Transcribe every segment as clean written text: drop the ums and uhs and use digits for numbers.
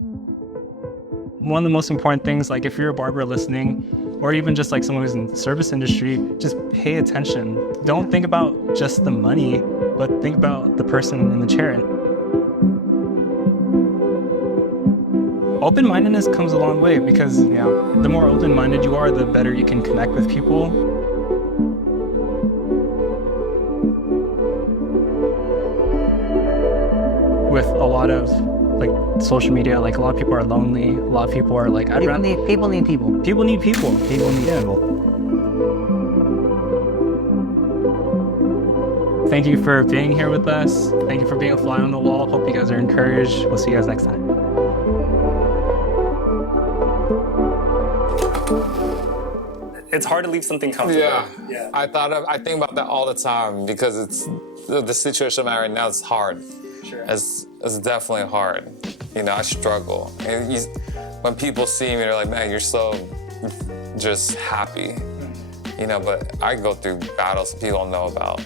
One of the most important things, like if you're a barber listening, or even just like someone who's in the service industry, just pay attention. Don't think about just the money, but think about the person in the chair. Open-mindedness comes a long way because the more open-minded you are, the better you can connect with people. With a lot of like social media, like a lot of people are lonely. A lot of people are like, people need people. People need people. People need people. Thank you for being here with us. Thank you for being a fly on the wall. Hope you guys are encouraged. We'll see you guys next time. It's hard to leave something comfortable. Yeah. I think about that all the time because it's the situation I'm at right now is hard. Sure. It's definitely hard. I struggle. And when people see me, they're like, man, you're so just happy. But I go through battles that people don't know about.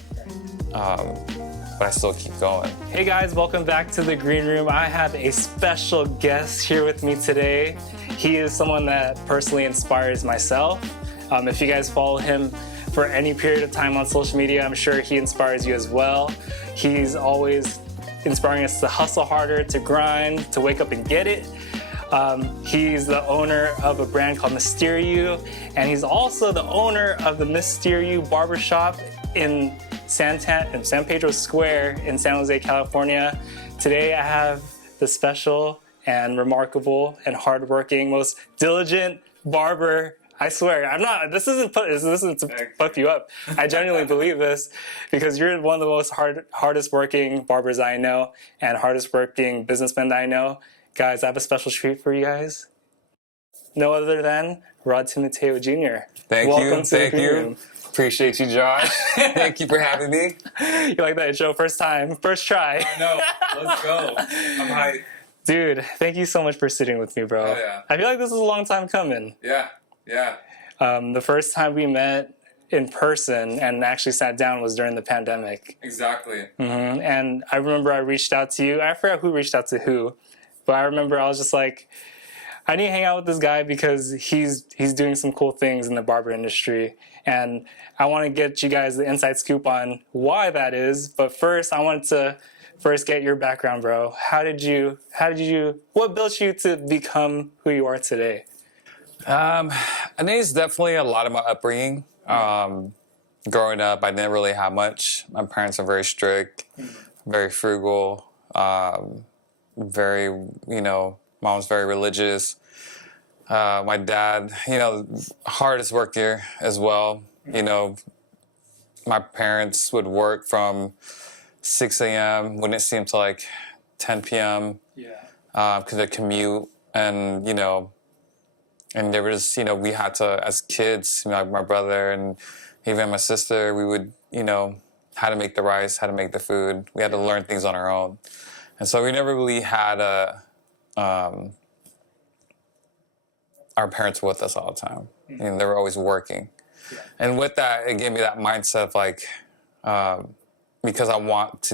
But I still keep going. Hey guys, welcome back to the Green Room. I have a special guest here with me today. He is someone that personally inspires myself. If you guys follow him for any period of time on social media, I'm sure he inspires you as well. He's always inspiring us to hustle harder, to grind, to wake up and get it. He's the owner of a brand called Mysterio, and he's also the owner of the Mysterieux Barbershop in San Pedro Square in San Jose, California. Today I have the special and remarkable and hardworking, most diligent barber. I swear, I'm not. This isn't to fuck you up. I genuinely believe this because you're one of the most hardest working barbers I know and hardest working businessmen that I know. Guys, I have a special treat for you guys. No other than Rod Timoteo Jr. Thank you. Appreciate you, Josh. Thank you for having me. You like that intro? First time, first try. I know. Let's go. I'm hyped. Dude, thank you so much for sitting with me, bro. Oh, yeah. I feel like this is a long time coming. Yeah. The first time we met in person and actually sat down was during the pandemic. Exactly. Mm-hmm. And I remember I reached out to you. I forgot who reached out to who, but I remember I was just like, I need to hang out with this guy because he's doing some cool things in the barber industry. And I want to get you guys the inside scoop on why that is. But first, I wanted to get your background, bro. What built you to become who you are today? I think it's definitely a lot of my upbringing. Growing up, I didn't really have much. My parents are very strict, very frugal, mom's very religious. My dad, hardest worker as well. My parents would work from 6 a.m. wouldn't see him till like 10 p.m. Because of commute and, and there was, we had to, as kids, my brother and even my sister, we would, how to make the rice, how to make the food. We had to learn things on our own. And so we never really had our parents with us all the time. And they were always working. Yeah. And with that, it gave me that mindset of like, because I want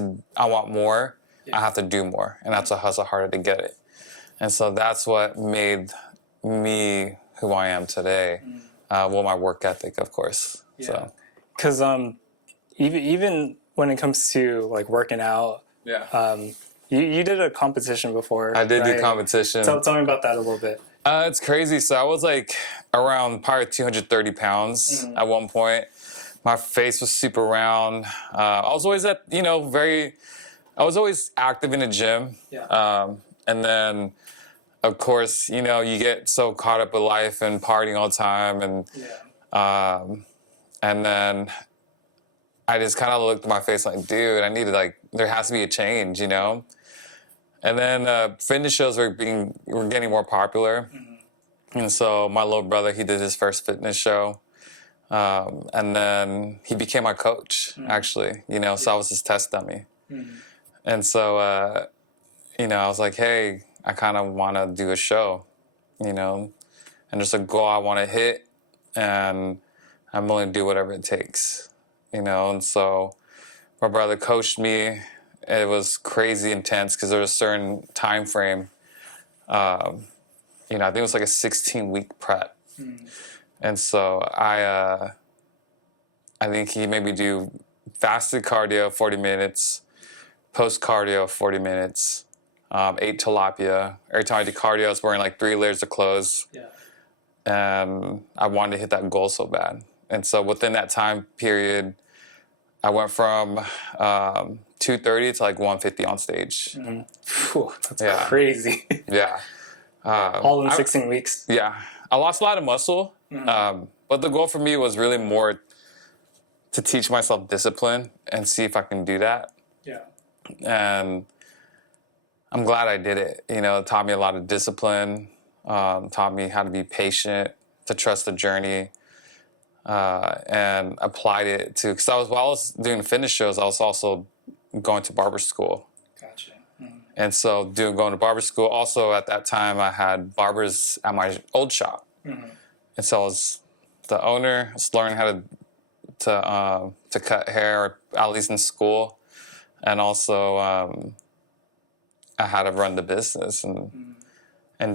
more, I have to do more. And that's to hustle harder to get it. And so that's what made me who I am today. My work ethic, of course. Yeah. Because even when it comes to like working out, you did a competition before. I did do competition. Tell me about that a little bit. It's crazy. So I was like around probably 230 pounds at one point. My face was super round. I was always I was always active in the gym. Yeah. And then, of course, you get so caught up with life and partying all the time. And then I just kind of looked at my face like, dude, there has to be a change, And then fitness shows were getting more popular. And so my little brother, he did his first fitness show. And then he became my coach, actually, so I was his test dummy. And so, I was like, hey, I kind of want to do a show, and there's a goal I want to hit, and I'm willing to do whatever it takes, And so my brother coached me. It was crazy intense because there was a certain time frame You know, I think it was like a 16-week prep. And so I think he made me do fasted cardio 40 minutes, post cardio 40 minutes, ate tilapia. Every time I did cardio, I was wearing like 3 layers of clothes. Yeah. And I wanted to hit that goal so bad. And so within that time period, I went from 230 to like 150 on stage. Phew, that's crazy. Yeah. All in 16 weeks. Yeah. I lost a lot of muscle. But the goal for me was really more to teach myself discipline and see if I can do that. Yeah. And I'm glad I did it. You know, it taught me a lot of discipline, taught me how to be patient, to trust the journey, and applied it to, because while I was doing fitness shows, I was also going to barber school. Gotcha. And so going to barber school, also at that time I had barbers at my old shop. And so I was the owner, I was learning how to cut hair, at least in school. And also I had to run the business, and I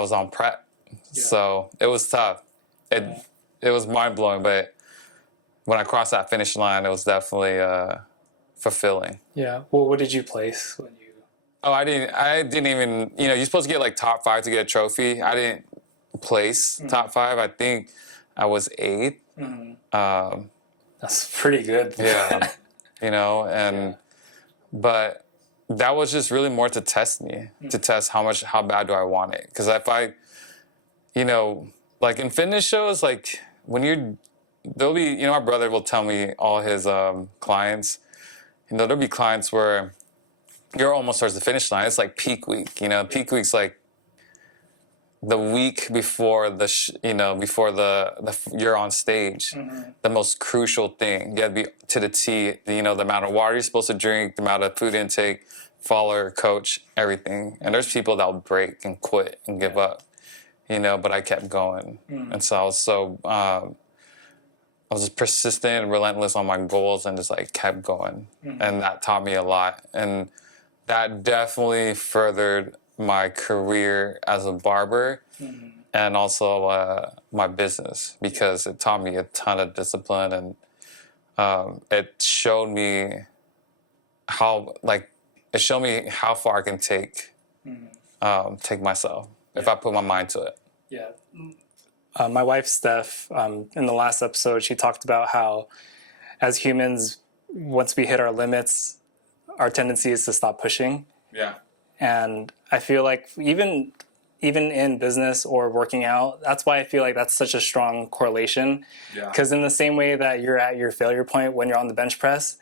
was on prep. Yeah. So it was tough. It was mind-blowing, but when I crossed that finish line, it was definitely fulfilling. Yeah. Well, what did you place when you... Oh, I didn't even, you know, you're supposed to get like top 5 to get a trophy. I didn't place top 5. I think I was 8th. That's pretty good. Yeah. You know, and, but that was just really more to test me, to test how bad do I want it. Because if I, you know, like in fitness shows, like there'll be, you know, my brother will tell me all his clients, you know, there'll be clients where you're almost towards the finish line. It's like peak week, you know, peak week's like the week before you're on stage, the most crucial thing. You got to be to the T, you know, the amount of water you're supposed to drink, the amount of food intake, follower, coach, everything. And there's people that will break and quit and give up, you know, but I kept going. And so I was just persistent and relentless on my goals and just like kept going. And that taught me a lot. And that definitely furthered my career as a barber and also my business, because it taught me a ton of discipline, and it showed me how far I can take myself if I put my mind to it. Yeah. My wife, Steph, in the last episode, she talked about how as humans, once we hit our limits, our tendency is to stop pushing. Yeah. And I feel like even in business or working out, that's why I feel like that's such a strong correlation. Because in the same way that you're at your failure point when you're on the bench press,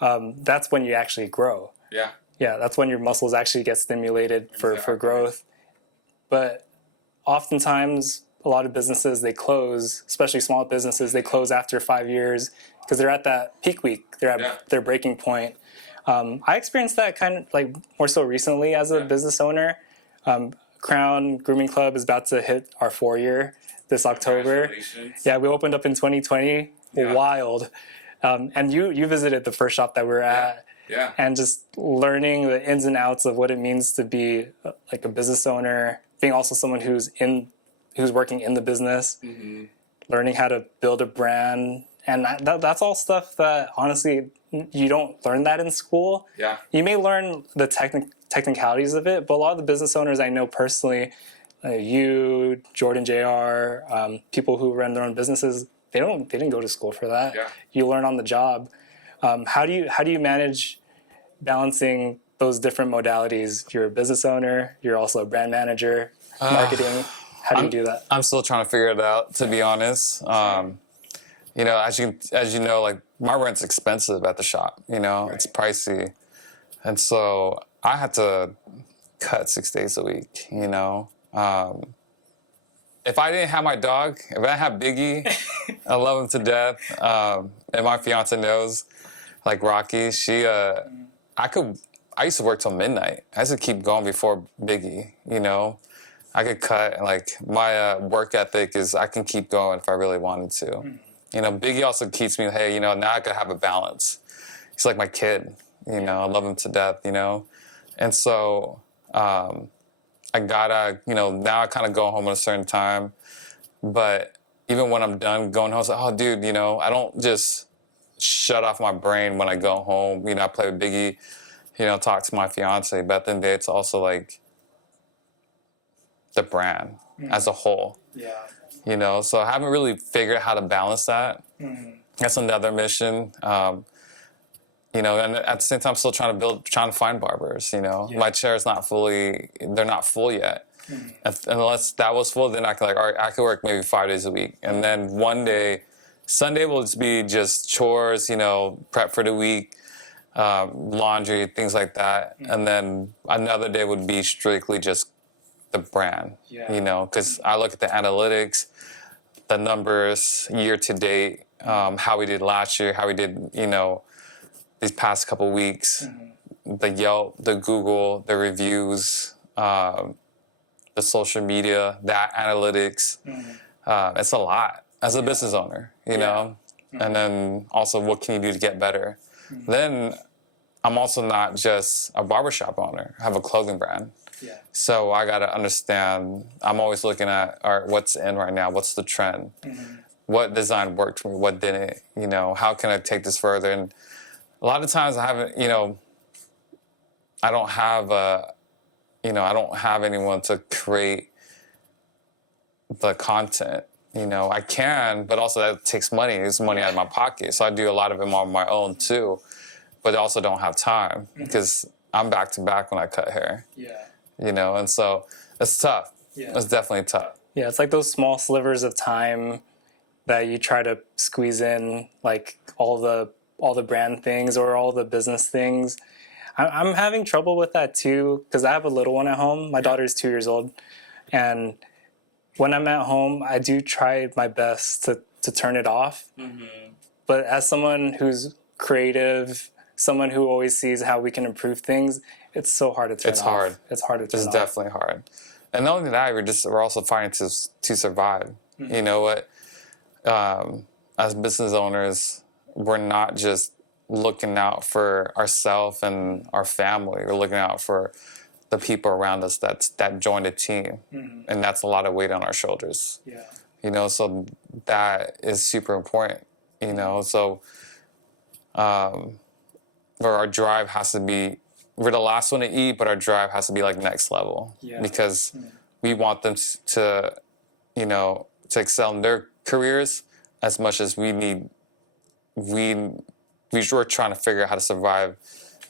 that's when you actually grow. Yeah. Yeah, that's when your muscles actually get stimulated for growth. But oftentimes, a lot of businesses, they close, especially small businesses, they close after 5 years because they're at that peak week. They're at their breaking point. I experienced that kind of like more so recently as a business owner. Crown Grooming Club is about to hit our 4-year this October. Yeah, we opened up in 2020. Yeah. Wild. And you visited the first shop that we were at. Yeah. And just learning the ins and outs of what it means to be like a business owner, being also someone who's working in the business, learning how to build a brand. And that's all stuff that, honestly, you don't learn that in school. Yeah. You may learn the technicalities of it, but a lot of the business owners I know personally, you, Jordan Jr., people who run their own businesses, they didn't go to school for that. Yeah. You learn on the job. How do you manage balancing those different modalities? You're a business owner. You're also a brand manager, marketing. How do you do that? I'm still trying to figure it out, to be honest. You know, as you know, like my rent's expensive at the shop. You know, It's pricey, and so I had to cut 6 days a week. You know, if I didn't have my dog, if I didn't have Biggie, I love him to death, and my fiance knows, like Rocky, I used to work till midnight. I used to keep going before Biggie. You know. I could cut, and like my work ethic is I can keep going if I really wanted to. You know, Biggie also keeps me, hey, you know, now I gotta have a balance. He's like my kid, you know, I love him to death, you know. And so I I gotta, now I kind of go home at a certain time. But even when I'm done going home, it's like, oh, dude, I don't just shut off my brain when I go home. I play with Biggie, talk to my fiance. But at the end of the day, it's also like the brand as a whole. Yeah. So I haven't really figured out how to balance that. That's another mission. And at the same time, I'm still trying to find barbers, My chair is they're not full yet. Unless that was full, then I could all right, I could work maybe 5 days a week. And then one day, Sunday will just be just chores, prep for the week, laundry, things like that. And then another day would be strictly just the brand, because I look at the analytics, the numbers, year to date, how we did last year, how we did, these past couple weeks, the Yelp, the Google, the reviews, the social media, that analytics. It's a lot as a business owner, know? And then also what can you do to get better? Then I'm also not just a barbershop owner. I have a clothing brand. Yeah. So I got to understand, I'm always looking at, all right, what's in right now? What's the trend? What design worked for me? What didn't? How can I take this further? And a lot of times I haven't, I don't have I don't have anyone to create the content. I can, but also that takes money. It's money out of my pocket. So I do a lot of it on my own too, but I also don't have time because I'm back to back when I cut hair. Yeah. And so it's tough. Yeah. It's definitely tough. Yeah, it's like those small slivers of time that you try to squeeze in, like all the brand things or all the business things. I'm having trouble with that too because I have a little one at home. My daughter's 2 years old, and when I'm at home, I do try my best to turn it off. But as someone who's creative, someone who always sees how we can improve things, it's so hard to turn off. It's hard. It's hard to turn off. It's definitely hard. And not only that, we're also fighting to survive. You know what? As business owners, we're not just looking out for ourselves and our family. We're looking out for the people around us that join the team. And that's a lot of weight on our shoulders. Yeah. So that is super important, So where our drive has to be, we're the last one to eat, but our drive has to be like next level. Yeah. Because we want them to excel in their careers as much as we're trying to figure out how to survive,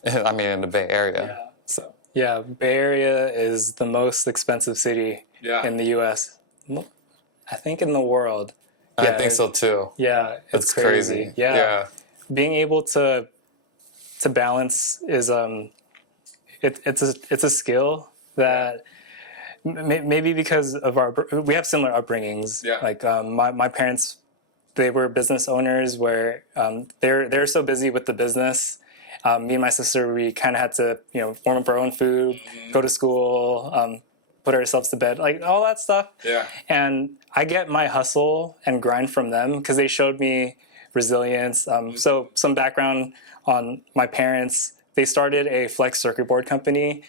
in the Bay Area. Yeah. So. Yeah, Bay Area is the most expensive city in the U.S. I think in the world. I think so too. Yeah, it's crazy. Yeah. Being able to balance is it's a skill that maybe because of we have similar upbringings. Yeah. Like my parents, they were business owners where they're so busy with the business. Me and my sister, we kind of had to, warm up our own food, go to school, put ourselves to bed, like all that stuff. Yeah. And I get my hustle and grind from them because they showed me resilience. So some background on my parents. They started a flex circuit board company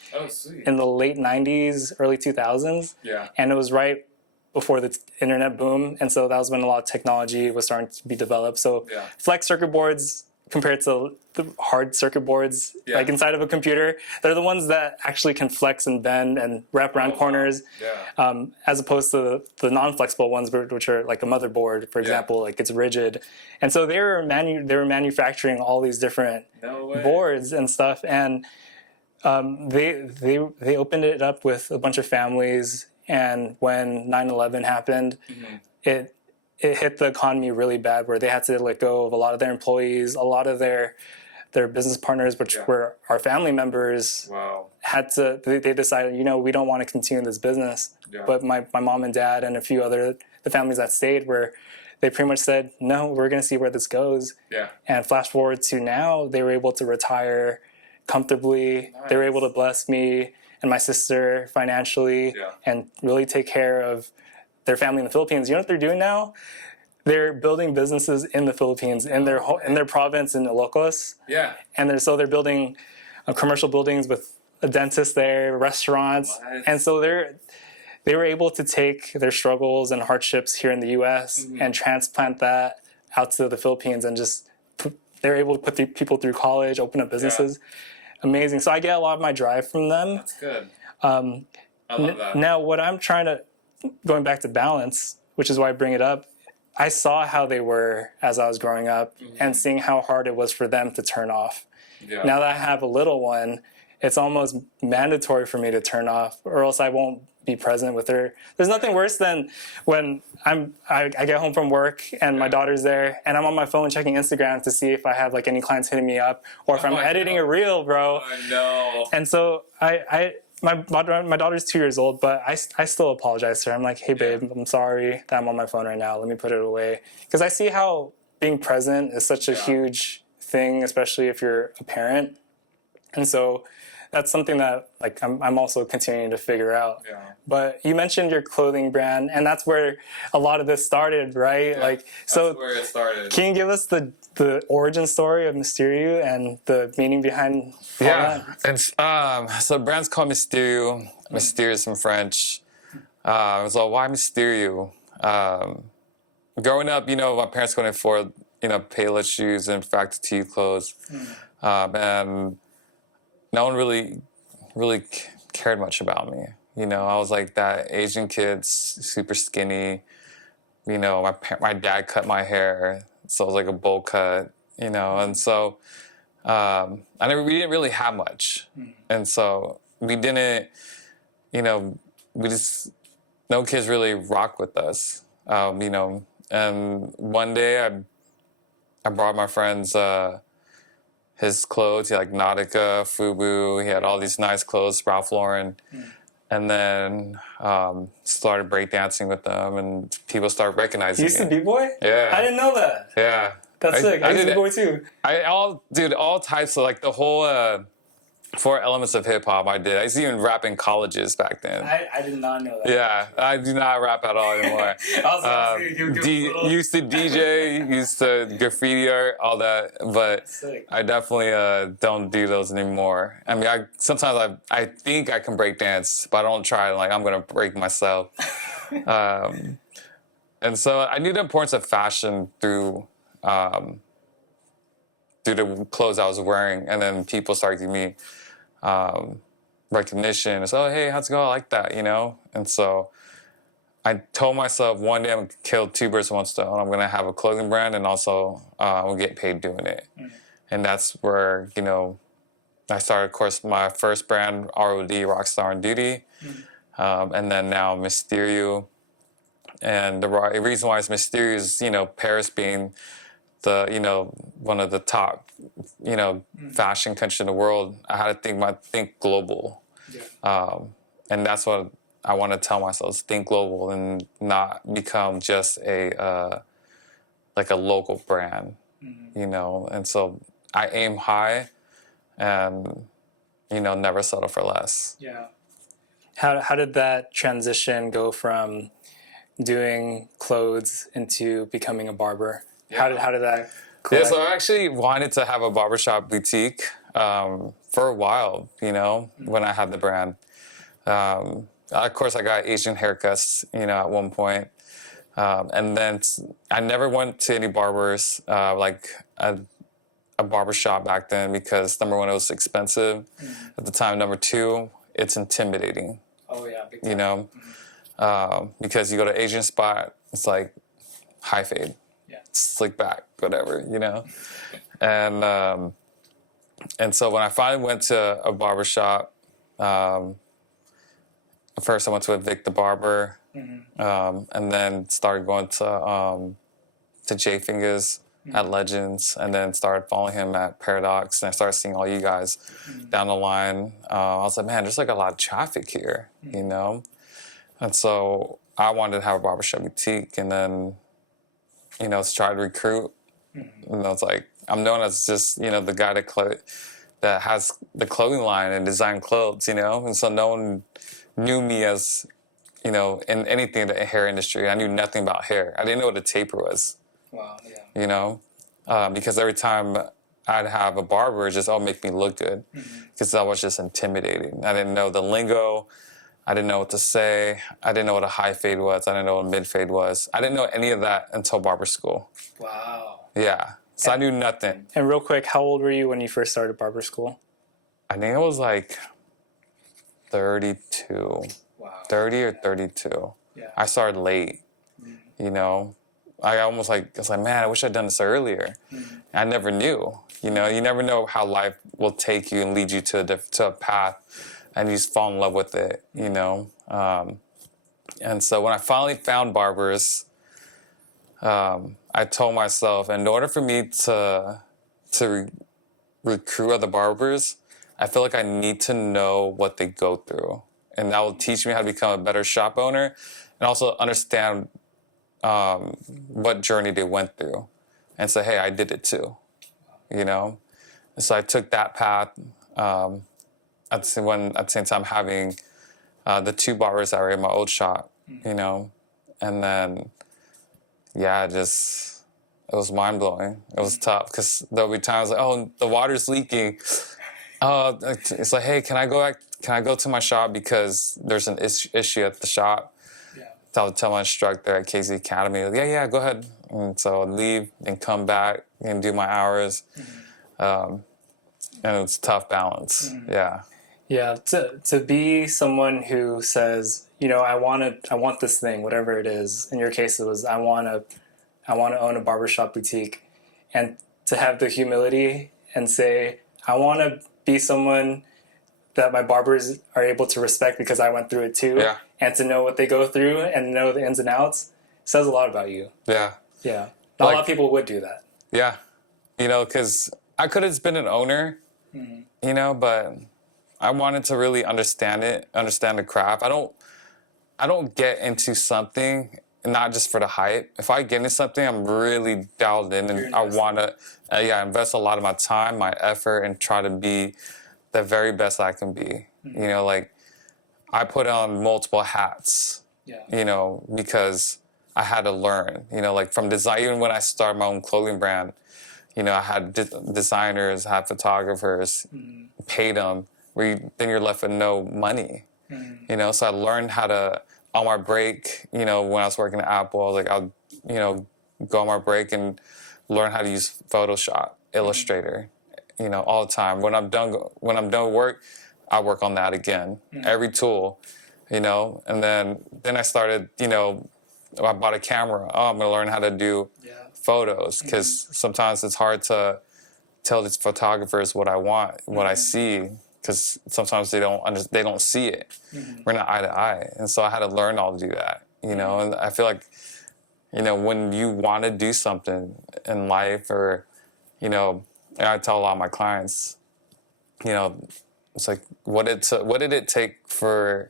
in the late 90s, early 2000s. Yeah. And it was right before the internet boom. And so that was when a lot of technology was starting to be developed. So flex circuit boards compared to the hard circuit boards, like inside of a computer, they're the ones that actually can flex and bend and wrap around corners, as opposed to the non-flexible ones, which are like a motherboard, for example, like it's rigid. And so they were manufacturing all these different boards and stuff, and they opened it up with a bunch of families. And when 9/11 happened, it hit the economy really bad, where they had to let go of a lot of their employees, a lot of their business partners, which were our family members. Had to. They decided, we don't want to continue this business. But my mom and dad and a few the families that stayed, where they pretty much said, no, we're going to see where this goes. And flash forward to now, they were able to retire comfortably. They were able to bless me and my sister financially and really take care of their family in the Philippines. You know what they're doing now? They're building businesses in the Philippines, in their province in Ilocos. And they're building commercial buildings with a dentist there, restaurants, and so they were able to take their struggles and hardships here in the U.S. and transplant that out to the Philippines, and just they're able to put people through college, open up businesses. Yeah. Amazing. So I get a lot of my drive from them. That's good. I love that. Now, what I'm trying to, going back to balance, which is why I bring it up, I saw how they were as I was growing up and seeing how hard it was for them to turn off. Yeah. Now that I have a little one, it's almost mandatory for me to turn off, or else I won't be present with her. There's nothing worse than when I get home from work and my daughter's there and I'm on my phone checking Instagram to see if I have like any clients hitting me up, or if I'm editing a reel, bro. I know. And so my daughter's 2 years old, but I still apologize to her. I'm like, hey babe, I'm sorry that I'm on my phone right now. Let me put it away. Because I see how being present is such a huge thing, especially if you're a parent. And so that's something that like I'm also continuing to figure out. Yeah. But you mentioned your clothing brand, and that's where a lot of this started, right? Yeah, like, so that's where it started. Can you give us the origin story of Mysterio and the meaning behind all that? And so the brand's called Mysterio. Mysterio is from French. So why Mysterio? Growing up, my parents couldn't afford, Payless shoes and factory teeth clothes, and no one really cared much about me. I was like that Asian kid, super skinny. My dad cut my hair, so it was like a bowl cut. And so we didn't really have much, and so we didn't. No kids really rock with us. And one day I brought my friends his clothes. He had like Nautica, Fubu. He had all these nice clothes, Ralph Lauren. And then started breakdancing with them, and people started recognizing me. You used to B-boy? Yeah. I didn't know that. Yeah. That's sick. I used to B-boy too. All types of like the whole 4 elements of hip hop I did. I used to even rap in colleges back then. I did not know that. Yeah, I do not rap at all anymore. Used to DJ, used to graffiti art, all that, but I definitely don't do those anymore. I mean, sometimes I think I can break dance, but I don't try. Like, I'm gonna break myself. And so I knew the importance of fashion through the clothes I was wearing, and then people started giving me recognition. It's, oh, hey, how's it going? I like that, And so I told myself one day I'm going to kill 2 birds with 1 stone. I'm going to have a clothing brand, and also I'm going to get paid doing it. And that's where, I started, of course, my first brand, ROD, Rockstar on Duty. And then now Mysterio. And the reason why it's Mysterio is, Paris being the one of the top fashion countries in the world. I had to think global, and that's what I want to tell myself: is think global and not become just a local brand, And so I aim high, and never settle for less. Yeah. How did that transition go from doing clothes into becoming a barber? How did that collect? Yeah, so I actually wanted to have a barbershop boutique for a while, when I had the brand. Of course, I got Asian haircuts, at one point. And then I never went to any barbers, like a barbershop back then, because number 1, it was expensive at the time. Number 2, it's intimidating. Oh, yeah, big time. Because you go to Asian spot, it's like high fade. Slick back, whatever, And so when I finally went to a barbershop, first I went to Vic the Barber, and then started going to J Fingers at Legends, and then started following him at Paradox, and I started seeing all you guys down the line. I was like, man, there's like a lot of traffic here, And so I wanted to have a barbershop boutique, and then try to recruit. It's like, I'm known as just, the guy that has the clothing line and design clothes, And so no one knew me as, in anything in the hair industry. I knew nothing about hair. I didn't know what a taper was. Wow, yeah. Because every time I'd have a barber just make me look good, because that was just intimidating. I didn't know the lingo. I didn't know what to say. I didn't know what a high fade was. I didn't know what a mid fade was. I didn't know any of that until barber school. Wow. Yeah. So I knew nothing. And real quick, how old were you when you first started barber school? I think it was like 32. Wow. 30 or 32. Yeah. I started late, you know. I was like, man, I wish I'd done this earlier. I never knew, you know. You never know how life will take you and lead you to a path, and you just fall in love with it, you know. And so when I finally found barbers, I told myself, in order for me to recruit other barbers, I feel like I need to know what they go through. And that will teach me how to become a better shop owner, and also understand what journey they went through. And say, hey, I did it too, you know? And so I took that path, at the same time having the two barbers that were in my old shop, you know? And then, yeah, it was mind-blowing. It was tough, because there'll be times like, oh, the water's leaking. It's like, hey, can I go to my shop because there's an issue at the shop? Yeah. So I would tell my instructor at KZ Academy, yeah, go ahead. And so I'd leave and come back and do my hours. And it's a tough balance. Yeah. Yeah, to be someone who says, you know, I want this thing, whatever it is. In your case, it was I want to own a barbershop boutique, and to have the humility and say, I want to be someone that my barbers are able to respect because I went through it too. Yeah. And to know what they go through and know the ins and outs says a lot about you. Yeah. Yeah. Not a lot of people would do that. Yeah. You know, because I could have just been an owner, you know, but I wanted to really understand the craft. I don't get into something not just for the hype. If I get into something, I'm really dialed in, and I want to, invest a lot of my time, my effort, and try to be the very best I can be. You know, like, I put on multiple hats, you know, because I had to learn, you know, like from design. Even when I started my own clothing brand, you know, I had designers, I had photographers, paid them, then you're left with no money, you know. So I learned how to, on my break, you know, when I was working at Apple, I was like, I'll, you know, go on my break and learn how to use Photoshop, Illustrator, you know, all the time. When I'm done with work, I work on that again, every tool, you know. And then I started, you know, I bought a camera. Oh, I'm gonna learn how to do photos, because sometimes it's hard to tell these photographers what I want, what I see, because sometimes they don't see it. We're not eye to eye, and so I had to learn how to do that, you know. And I feel like, you know, when you want to do something in life, or, you know, I tell a lot of my clients, you know, it's like, what did it take for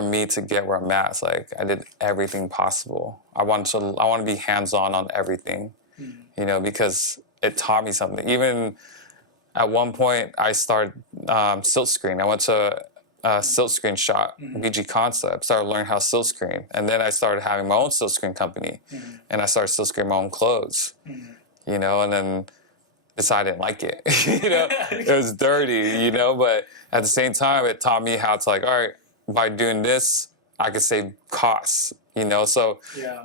me to get where I'm at? It's like, I did everything possible. I want to be hands-on on everything, you know, because it taught me something. Even at one point, I started silk screen. I went to a silk screen shop, BG Concept, started learning how to silk screen. And then I started having my own silk screen company, and I started silk screening my own clothes, you know, and then decided I didn't like it. You know, it was dirty, you know, but at the same time, it taught me how to, like, all right, by doing this, I could save costs, you know. So,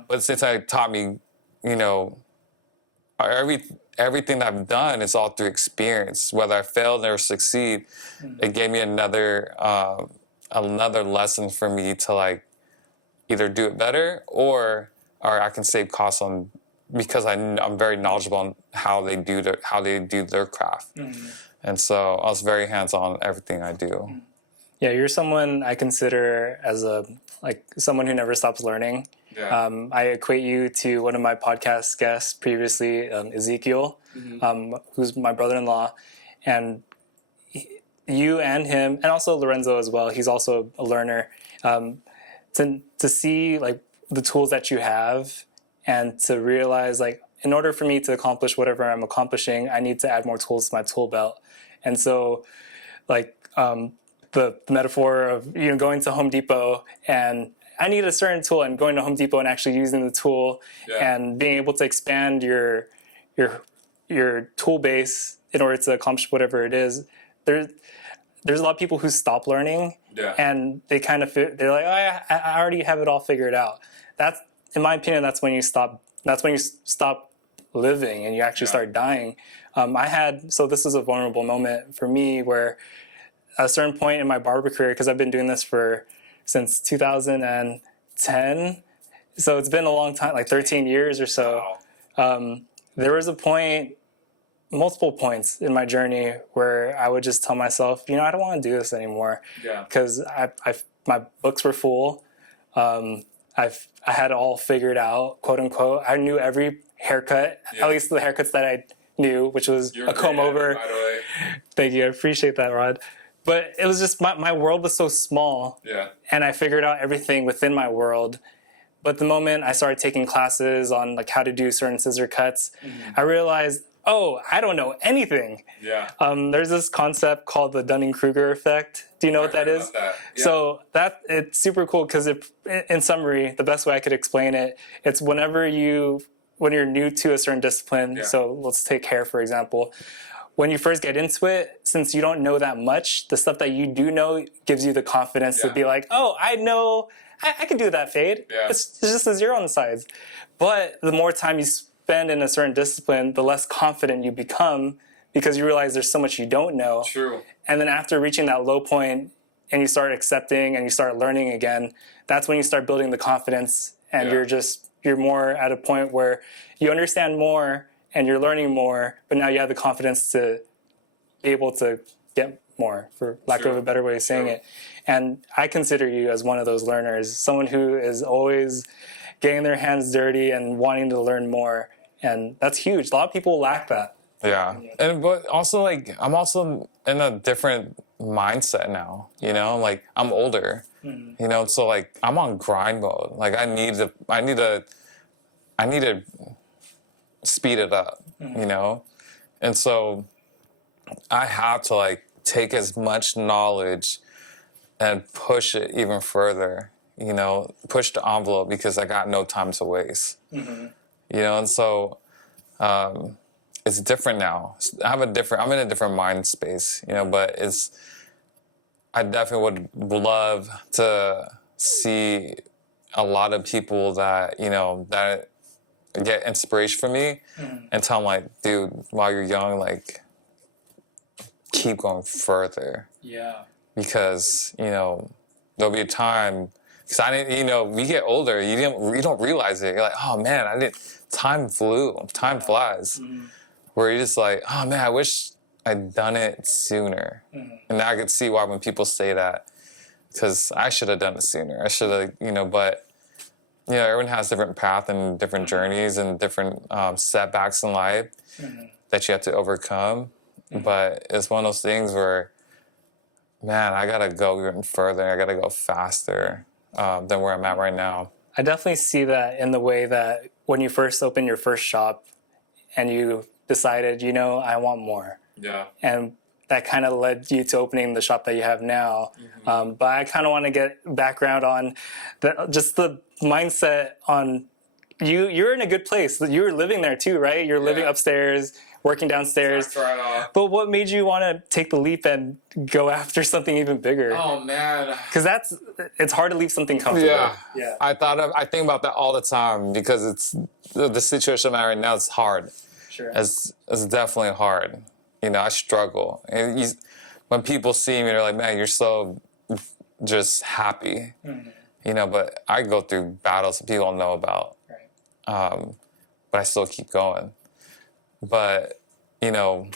but at the same time, it taught me, you know, everything I've done is all through experience. Whether I fail or succeed, it gave me another lesson for me to, like, either do it better or I can save costs on, because I'm very knowledgeable on how they do their craft. And so I was very hands-on in everything I do. Yeah, you're someone I consider as someone who never stops learning. Yeah. I equate you to one of my podcast guests previously, Ezekiel, who's my brother-in-law, and you and him, and also Lorenzo as well. He's also a learner. To see, like, the tools that you have, and to realize, like, in order for me to accomplish whatever I'm accomplishing, I need to add more tools to my tool belt. And so, like, the metaphor of, you know, going to Home Depot and I need a certain tool, and going to Home Depot and actually using the tool and being able to expand your tool base in order to accomplish whatever it is. There's a lot of people who stop learning, and they kind of they're like, oh, I already have it all figured out. That's, in my opinion, that's when you stop. That's when you stop living and you actually start dying. So this is a vulnerable moment for me where at a certain point in my barber career, because I've been doing this since 2010, so it's been a long time, like 13 years or so. Wow. There was a point, multiple points in my journey where I would just tell myself, I don't want to do this anymore. Because my books were full. I had it all figured out, quote unquote. I knew every haircut, at least the haircuts that I knew, which was a comb over. By the way. Thank you, I appreciate that, Rod. But it was just my world was so small, and I figured out everything within my world. But the moment I started taking classes on like how to do certain scissor cuts, I realized, oh, I don't know anything. There's this concept called the Dunning-Kruger effect. Do you know what that is? So it's super cool because in summary, the best way I could explain it, it's when you're new to a certain discipline. So let's take hair, for example. When you first get into it, since you don't know that much, the stuff that you do know gives you the confidence to be like, oh, I know, I can do that fade. It's just a 0 on the sides. But the more time you spend in a certain discipline, the less confident you become because you realize there's so much you don't know. True. And then after reaching that low point and you start accepting and you start learning again, that's when you start building the confidence and you're more at a point where you understand more and you're learning more, but now you have the confidence to be able to get more, for lack of a better way of saying it. And I consider you as one of those learners, someone who is always getting their hands dirty and wanting to learn more. And that's huge. A lot of people lack that. But also, like, I'm also in a different mindset now, like I'm older, so like I'm on grind mode. Like I need to speed it up, and so I have to like take as much knowledge and push it even further, push the envelope because I got no time to waste, and so it's different now. I'm in a different mind space, but I definitely would love to see a lot of people that, that get inspiration from me and tell them like, dude, while you're young, like keep going further. Because, there'll be a time, because I didn't, we get older, you don't realize it. You're like, oh man, time flies. Where you're just like, oh man, I wish I'd done it sooner. And now I could see why when people say that, because I should have done it sooner. I should have, but, everyone has different paths and different journeys and different setbacks in life that you have to overcome. But it's one of those things where, man, I gotta go even further. I gotta go faster than where I'm at right now. I definitely see that in the way that when you first opened your first shop and you decided, I want more. And that kind of led you to opening the shop that you have now. But I kind of want to get background on just the mindset on you're in a good place. You're living there too, right? You're living upstairs, working downstairs. But what made you want to take the leap and go after something even bigger? Oh man, because it's hard to leave something comfortable. I think about that all the time because it's the situation I'm at right now is hard. It's definitely hard. I struggle. And when people see me, they're like, man, you're so just happy. But I go through battles that people don't know about. But I still keep going. But, I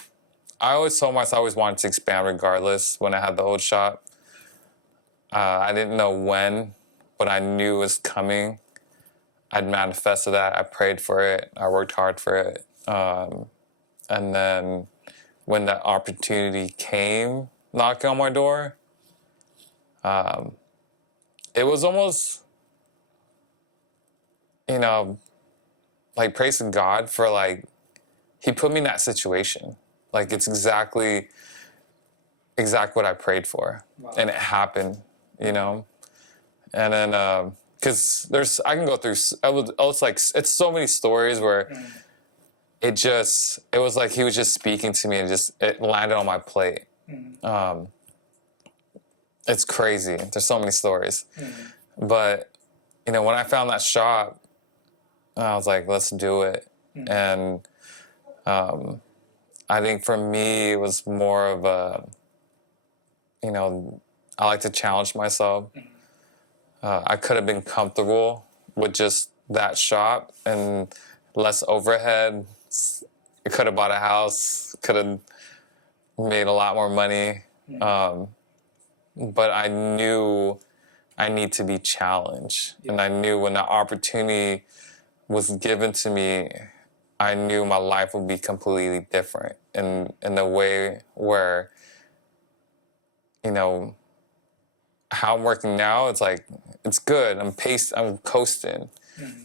always told myself I always wanted to expand regardless when I had the old shop. I didn't know when, but I knew it was coming. I'd manifested that. I prayed for it. I worked hard for it. And then when that opportunity came knocking on my door, it was almost, like praising God for like, he put me in that situation. Like it's exactly what I prayed for. Wow. And it happened, And then, cause I can go through, it's so many stories where, it was like he was just speaking to me, and it landed on my plate. It's crazy. There's so many stories. But, you know, when I found that shop, I was like, let's do it. And I think for me, it was more of a, you know, I like to challenge myself. I could have been comfortable with just that shop and less overhead. I could have bought a house, could have made a lot more money. But I knew I need to be challenged. And I knew when the opportunity was given to me, I knew my life would be completely different in a way where, you know, how I'm working now, it's like, it's good. I'm coasting.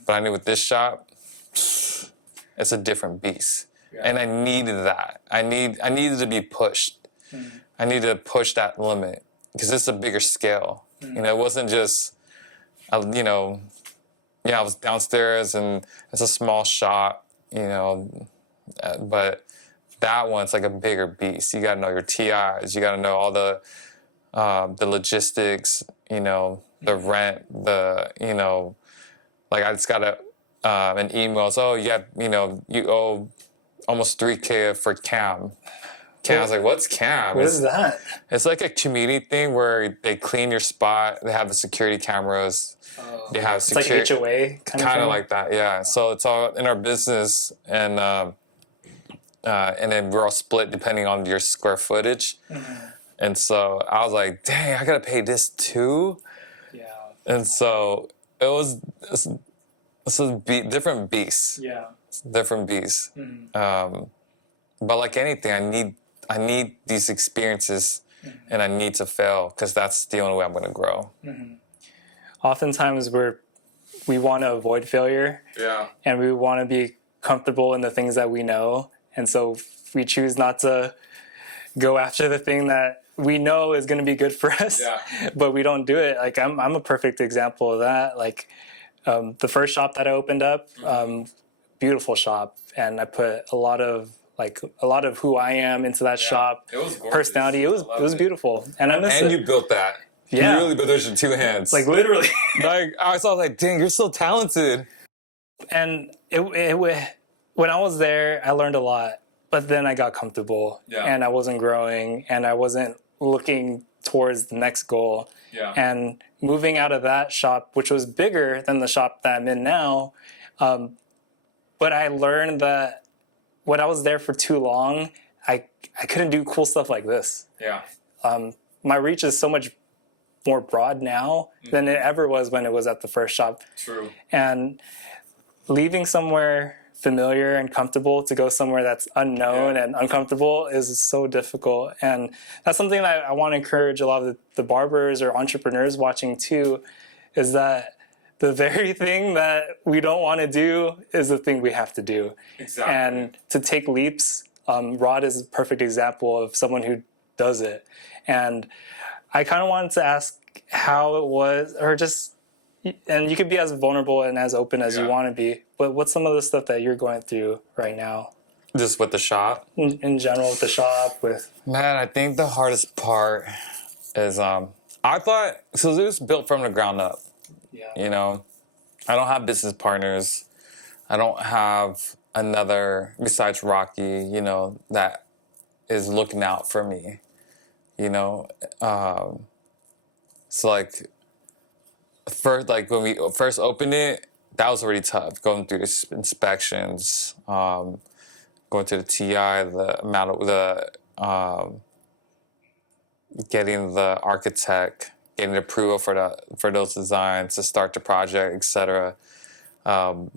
But I knew with this shop, it's a different beast. And I needed that. I needed to be pushed. I needed to push that limit because it's a bigger scale. You know, it wasn't just, you know, I was downstairs and it's a small shop, you know, but that one's like a bigger beast. You got to know your TIs. You got to know all the logistics, you know, the rent, you know, like I just got an email. So, yeah, you know, you owe almost $3,000 for CAM. I was like, what's CAM? What is that? It's like a community thing where they clean your spot. They have the security cameras. They have it's like HOA kind of like that, yeah. So it's all in our business, and then we're all split depending on your square footage. And so I was like, dang, I gotta pay this too. Yeah. And so it's a different beast. Yeah. It's a different beast. But like anything, I need these experiences, and I need to fail because that's the only way I'm gonna grow. Oftentimes we want to avoid failure. Yeah. And we want to be comfortable in the things that we know, and so we choose not to go after the thing that we know is going to be good for us. Yeah. But we don't do it. Like I'm a perfect example of that. Like the first shop that I opened up, beautiful shop, and I put a lot of who I am into that shop. It was gorgeous. Personality. It was beautiful, and I miss it. And you built that. Yeah. You really built those with 2 hands. Like literally. Like I was like, dang, you're so talented. And when I was there, I learned a lot. But then I got comfortable, and I wasn't growing, and I wasn't looking towards the next goal. Yeah. And moving out of that shop, which was bigger than the shop that I'm in now, but I learned that when I was there for too long, I couldn't do cool stuff like this. Yeah. My reach is so much more broad now than it ever was when it was at the first shop. True. And leaving somewhere familiar and comfortable to go somewhere that's unknown and uncomfortable is so difficult. And that's something that I want to encourage a lot of the barbers or entrepreneurs watching too, is that the very thing that we don't want to do is the thing we have to do. Exactly. And to take leaps, Rod is a perfect example of someone who does it. And I kind of wanted to ask how it was, or just, and you could be as vulnerable and as open as you want to be, but what's some of the stuff that you're going through right now? Just with the shop? In general, with the shop, with... Man, I think the hardest part is, I thought, so it was built from the ground up. Yeah. You know, I don't have business partners. I don't have another, besides Rocky, you know, that is looking out for me, you know? So like, first, like when we first opened it, that was already tough. Going through the inspections, going to the TI, the amount of getting the architect, getting approval for those designs to start the project, etc. The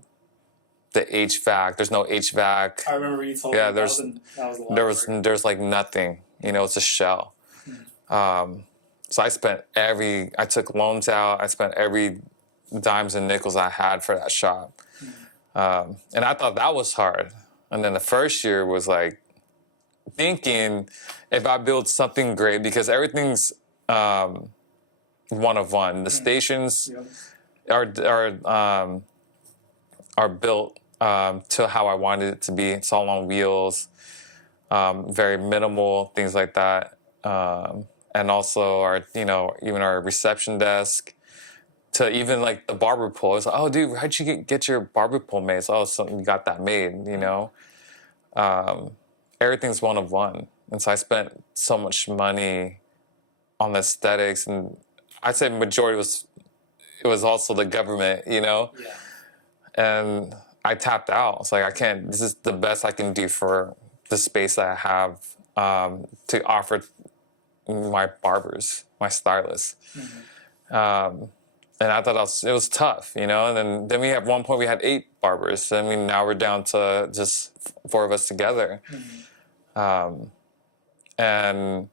HVAC, there's no HVAC. I remember you told me that was a lot there's like nothing. You know, it's a shell. So I took loans out. I spent every dimes and nickels I had for that shop. And I thought that was hard. And then the first year was like thinking if I build something great, because everything's one of one. The stations are built to how I wanted it to be. It's all on wheels, very minimal, things like that. And also our, even our reception desk, to even like the barber pole. It's like, oh, dude, how'd you get your barber pole made? It's, oh, something you got that made, Everything's one of one. And so I spent so much money on the aesthetics, and I'd say majority it was also the government, Yeah. And I tapped out. It's like, this is the best I can do for the space that I have to offer my barbers, my stylists. And I thought it was tough, And then we at one point we had 8 barbers. I mean, now we're down to just 4 of us together. And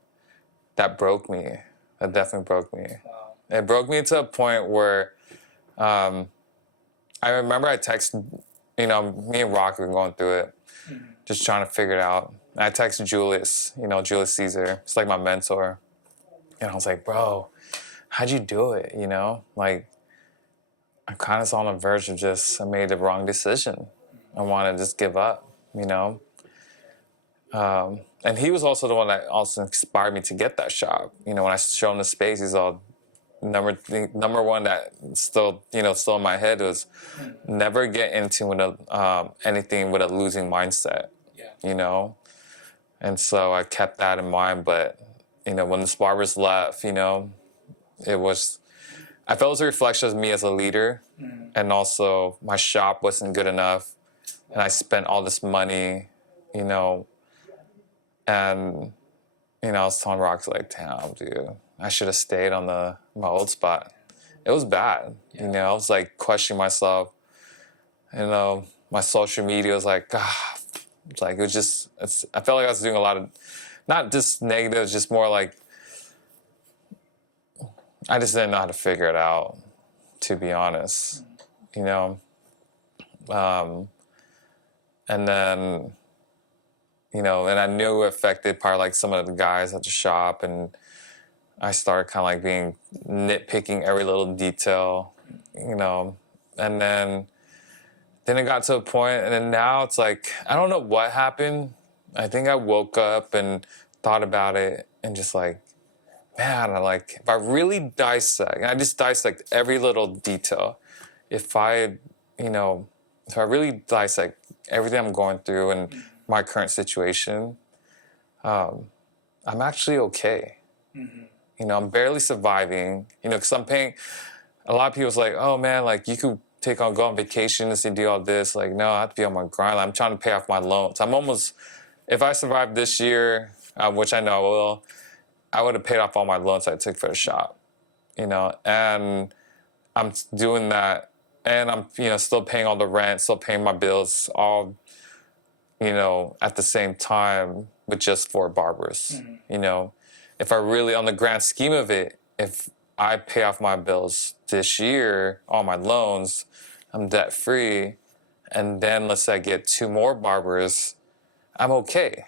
that broke me. That definitely broke me. Wow. It broke me to a point where I remember I texted, me and Rock were going through it, just trying to figure it out. And I texted Julius, Julius Caesar. It's like my mentor. And I was like, bro, how'd you do it, Like, I kind of was on the verge of I made the wrong decision. I wanted to just give up, And he was also the one that also inspired me to get that shop. When I showed him the space, he's all, number one that still in my head was never get into anything with a losing mindset, And so I kept that in mind. But, when the barbers left, I felt it was a reflection of me as a leader, and also my shop wasn't good enough, and I spent all this money, and, I was telling Rox, like, damn, dude, I should have stayed on my old spot. It was bad, I was, like, questioning myself, my social media was like, it's like, I felt like I was doing a lot of, not just negative, just more like, I just didn't know how to figure it out, to be honest, And then, and I knew it affected probably like some of the guys at the shop, and I started kind of like being nitpicking every little detail, and then it got to a point, and then now it's like, I don't know what happened. I think I woke up and thought about it and just like, man, if I really dissect, and I just dissect every little detail, if I really dissect everything I'm going through and my current situation, I'm actually okay. I'm barely surviving, because I'm paying, a lot of people's like, oh man, like you could go on vacations and do all this. Like, no, I have to be on my grind. I'm trying to pay off my loans. If I survive this year, which I know I will, I would have paid off all my loans I took for the shop, and I'm doing that, and I'm, still paying all the rent, still paying my bills, all, at the same time with just 4 barbers, If I really, on the grand scheme of it, if I pay off my bills this year, all my loans, I'm debt free, and then let's say I get 2 more barbers, I'm okay.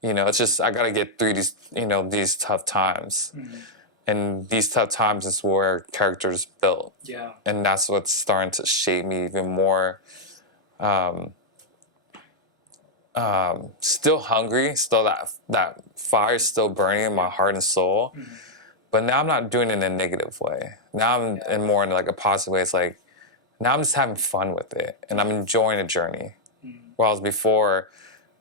It's just, I got to get through these tough times. And these tough times is where character is built. Yeah. And that's what's starting to shape me even more. Still hungry, still that fire still burning in my heart and soul. But now I'm not doing it in a negative way. Now I'm in more in like a positive way. It's like, now I'm just having fun with it. And I'm enjoying the journey. Whereas before,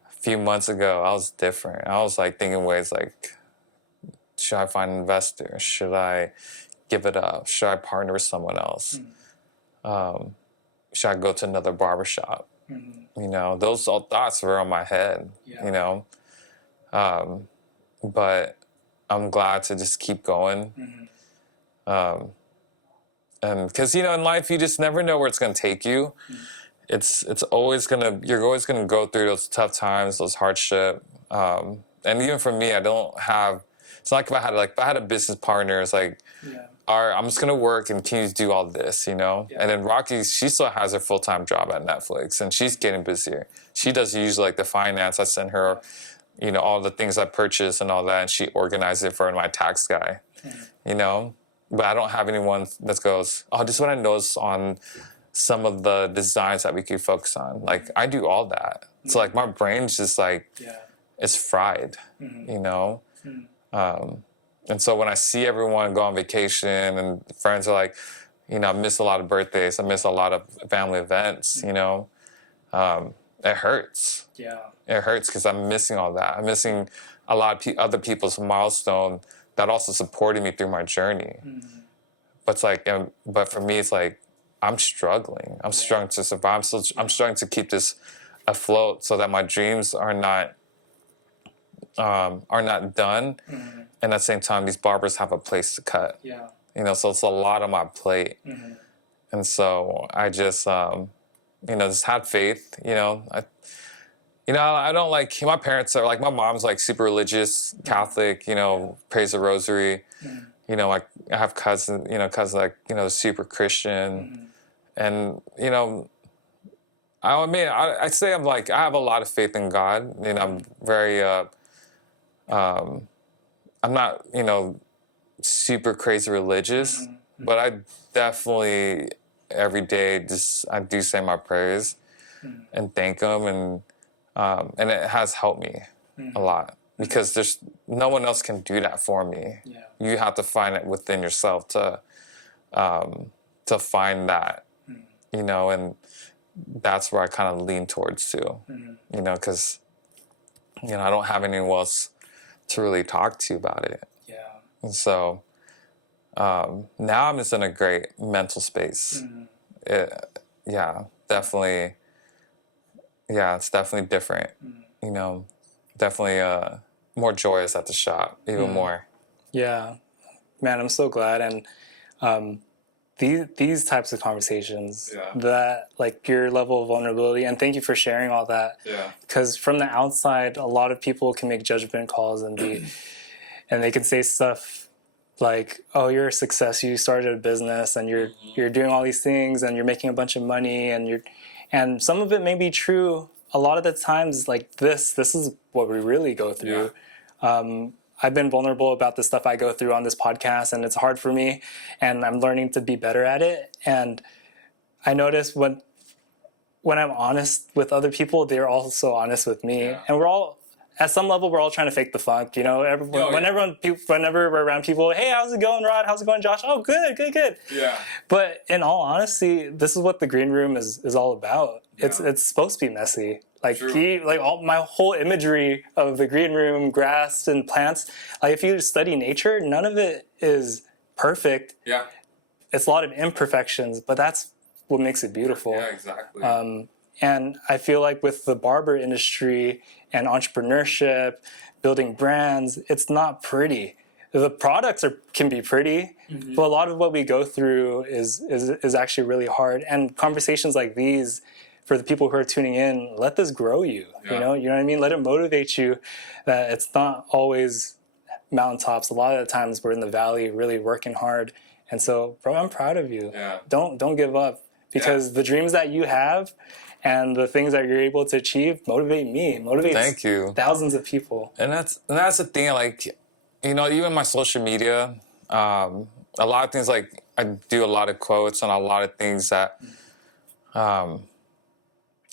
a few months ago, I was different. I was like thinking ways like, should I find an investor? Should I give it up? Should I partner with someone else? Should I go to another barbershop? Those all thoughts were on my head, but I'm glad to just keep going. And because, in life, you just never know where it's going to take you. It's always you're always going to go through those tough times, those hardship. And even for me, it's not like if I had a business partner, it's like, all right, I'm just going to work and continue to do all this, And then Rocky, she still has her full-time job at Netflix, and she's getting busier. She does usually like the finance. I send her, all the things I purchase and all that, and she organizes it for my tax guy, But I don't have anyone that goes, oh, this is what I noticed on some of the designs that we could focus on. Like, I do all that. So, like, my brain's just, like, it's fried, you know? And so when I see everyone go on vacation and friends are like, you know, I miss a lot of birthdays, I miss a lot of family events, you know, it hurts. Yeah. It hurts because I'm missing all that. I'm missing a lot of other people's milestone that also supported me through my journey. But it's like, but for me, it's like, I'm struggling. I'm struggling to survive. I'm struggling to keep this afloat so that my dreams are not done. And at the same time, these barbers have a place to cut. Yeah. You know, so it's a lot on my plate. And so I just, you know, just had faith. You know, I don't like, my parents are like, my mom's like super religious, Catholic. You know, prays the rosary. You know, like I have cousins like, you know, super Christian. And, you know, I mean, I say I'm like, I have a lot of faith in God. You know, I'm very, I'm not, you know, super crazy religious, but I definitely every day I do say my prayers and thank Him, and it has helped me a lot because there's no one else can do that for me. Yeah. You have to find it within yourself to find that, you know, and that's where I kind of lean towards too, you know, because, you know, I don't have anyone else to really talk to about it. Yeah. And so now I'm just in a great mental space. Definitely. Yeah, it's definitely different. You know, definitely more joyous at the shop, even more. Yeah, man, I'm so glad. And these types of conversations, that like your level of vulnerability, and thank you for sharing all that. Yeah. Because from the outside, a lot of people can make judgment calls and and they can say stuff like, "Oh, you're a success. You started a business, and you're doing all these things, and you're making a bunch of money, and some of it may be true. A lot of the times, like this is what we really go through." I've been vulnerable about the stuff I go through on this podcast, and it's hard for me, and I'm learning to be better at it. And I notice when I'm honest with other people, they're also honest with me, and we're all, at some level, we're all trying to fake the funk, you know. Whenever we're around people, "Hey, how's it going, Rod? How's it going, Josh? Oh, good. Yeah. But in all honesty, this is what the green room is all about. Yeah. It's supposed to be messy. Like True. my whole imagery of the green room, grass and plants. Like if you study nature, none of it is perfect. Yeah. It's a lot of imperfections, but that's what makes it beautiful. Yeah, exactly. And I feel like with the barber industry and entrepreneurship, building brands, it's not pretty. The products can be pretty, but a lot of what we go through is actually really hard. And conversations like these, for the people who are tuning in, let this grow you. Yeah. You know what I mean? Let it motivate you that it's not always mountaintops. A lot of the times we're in the valley really working hard. And so, bro, I'm proud of you. Yeah. Don't give up, because the dreams that you have and the things that you're able to achieve motivate me, motivates Thank you. thousands of people. And that's the thing, like, you know, even my social media, a lot of things, like I do a lot of quotes and a lot of things that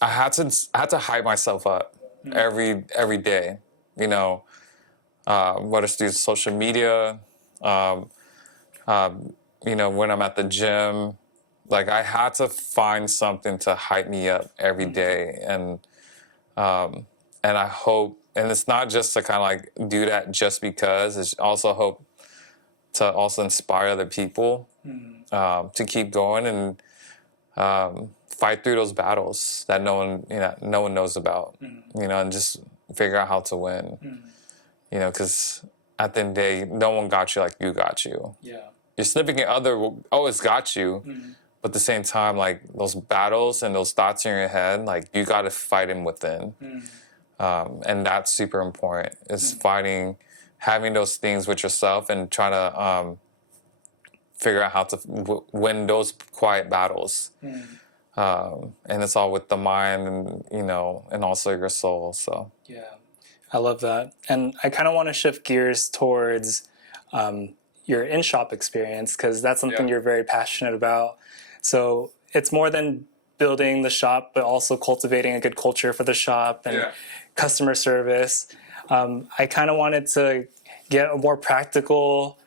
I had to hype myself up every day, you know, whether it's through social media, you know, when I'm at the gym, like I had to find something to hype me up every day. And I hope, and it's not just to kind of like do that just because, it's also hope to also inspire other people to keep going and fight through those battles that no one knows about, you know, and just figure out how to win, you know, because at the end of the day, no one got you like you got you. Yeah. Your significant other will always got you, but at the same time, like those battles and those thoughts in your head, like you got to fight them within. And that's super important, is having those things with yourself and trying to figure out how to win those quiet battles. And it's all with the mind and, you know, and also your soul. So yeah, I love that. And I kind of want to shift gears towards your in-shop experience, because that's something you're very passionate about. So it's more than building the shop, but also cultivating a good culture for the shop and customer service. I kind of wanted to get a more practical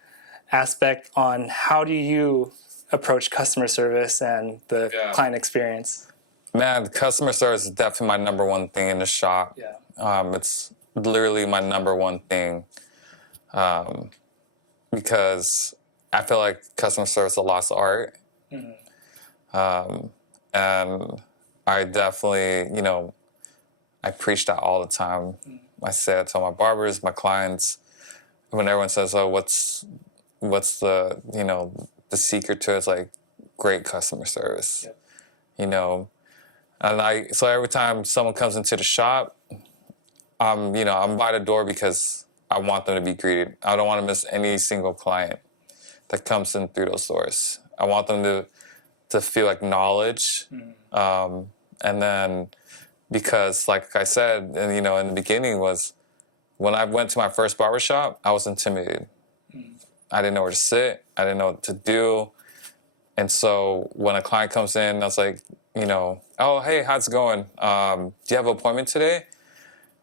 aspect on how do you approach customer service and the client experience. Man, customer service is definitely my number one thing in the shop. It's literally my number one thing, because I feel like customer service is a lost art. And I definitely, you know, I preach that all the time. I say it to my barbers, my clients, when everyone says, oh, what's the, you know, the secret to it? It's like great customer service, you know. And so every time someone comes into the shop, you know, I'm by the door because I want them to be greeted. I don't want to miss any single client that comes in through those doors. I want them to feel acknowledged. And then, because like I said, and you know, in the beginning was when I went to my first barbershop, I was intimidated. I didn't know where to sit. I didn't know what to do. And so when a client comes in, I was like, you know, oh, hey, how's it going? Do you have an appointment today?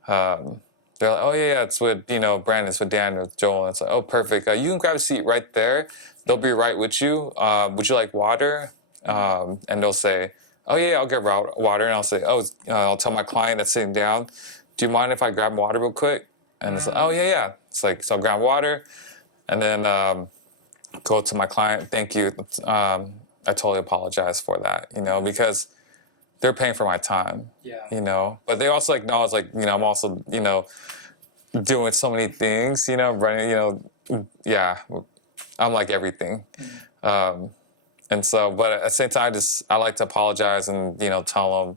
They're like, oh, yeah, it's with, you know, Brandon, it's with Dan, with Joel. And it's like, oh, perfect. You can grab a seat right there. They'll be right with you. Would you like water? And they'll say, oh, yeah, I'll get water. And I'll say, I'll tell my client that's sitting down, do you mind if I grab water real quick? And it's like, oh, yeah. It's like, so I'll grab water. And then go to my client, thank you. I totally apologize for that, you know, because they're paying for my time, you know. But they also acknowledge, like, you know, I'm also, you know, doing so many things, you know, running, you know, I'm like everything. And so, but at the same time, I like to apologize and, you know, tell them,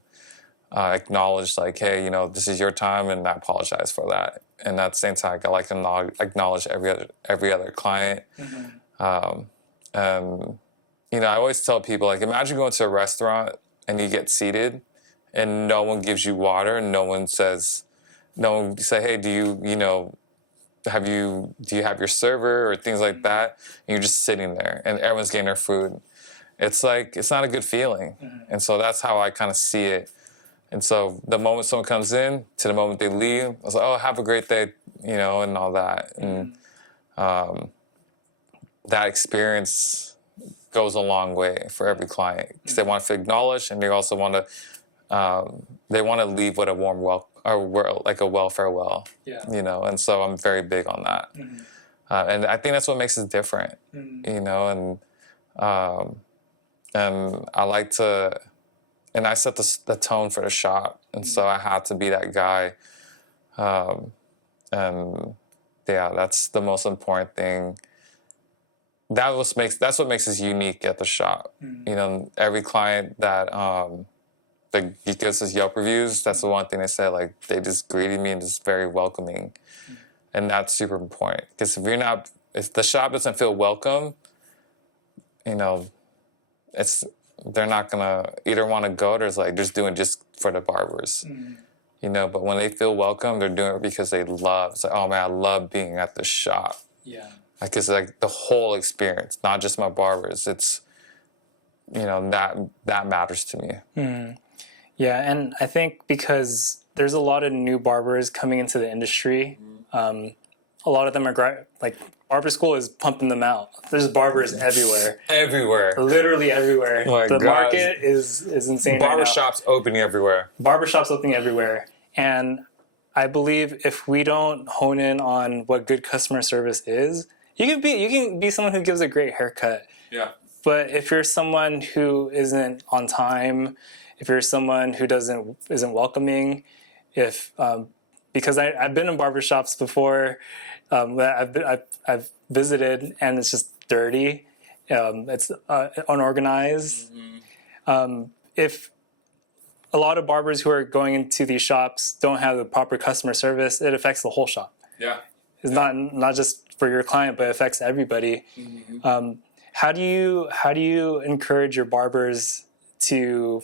acknowledge, like, hey, you know, this is your time, and I apologize for that. And at the same time, I like to acknowledge every other client. And, you know, I always tell people, like, imagine going to a restaurant and you get seated and no one gives you water and no one say, hey, do you have your server or things like that? And you're just sitting there and everyone's getting their food. It's like, it's not a good feeling. And so that's how I kind of see it. And so the moment someone comes in to the moment they leave, I was like, oh, have a great day, you know, and all that. And that experience goes a long way for every client because they want to feel acknowledged, and they also want to leave with a warm like a well farewell, you know. And so I'm very big on that, and I think that's what makes us different, you know. And I like to, and I set the tone for the shop, and so I had to be that guy, and that's the most important thing. That's what makes us unique at the shop. You know, every client that gives us Yelp reviews, that's the one thing they say, like, they just greeted me and just very welcoming. And that's super important. Because if the shop doesn't feel welcome, you know, they're not gonna either want to go, or it's like just doing just for the barbers. You know, but when they feel welcome, they're doing it because they love. It's like, oh man, I love being at the shop. Like, it's like the whole experience, not just my barbers. It's, you know, that matters to me. Yeah, and I think because there's a lot of new barbers coming into the industry, a lot of them are like, barber school is pumping them out. There's barbers everywhere. Everywhere. Literally everywhere. Oh my the God. market is insane right now. Barbershops opening everywhere. Barbershops opening everywhere. And I believe if we don't hone in on what good customer service is, you can be someone who gives a great haircut. But if you're someone who isn't on time, if you're someone who isn't welcoming, because I've been in barbershops before that I've visited, and it's just dirty, it's unorganized. If a lot of barbers who are going into these shops don't have the proper customer service, it affects the whole shop. It's not just for your client, but it affects everybody. How do you encourage your barbers to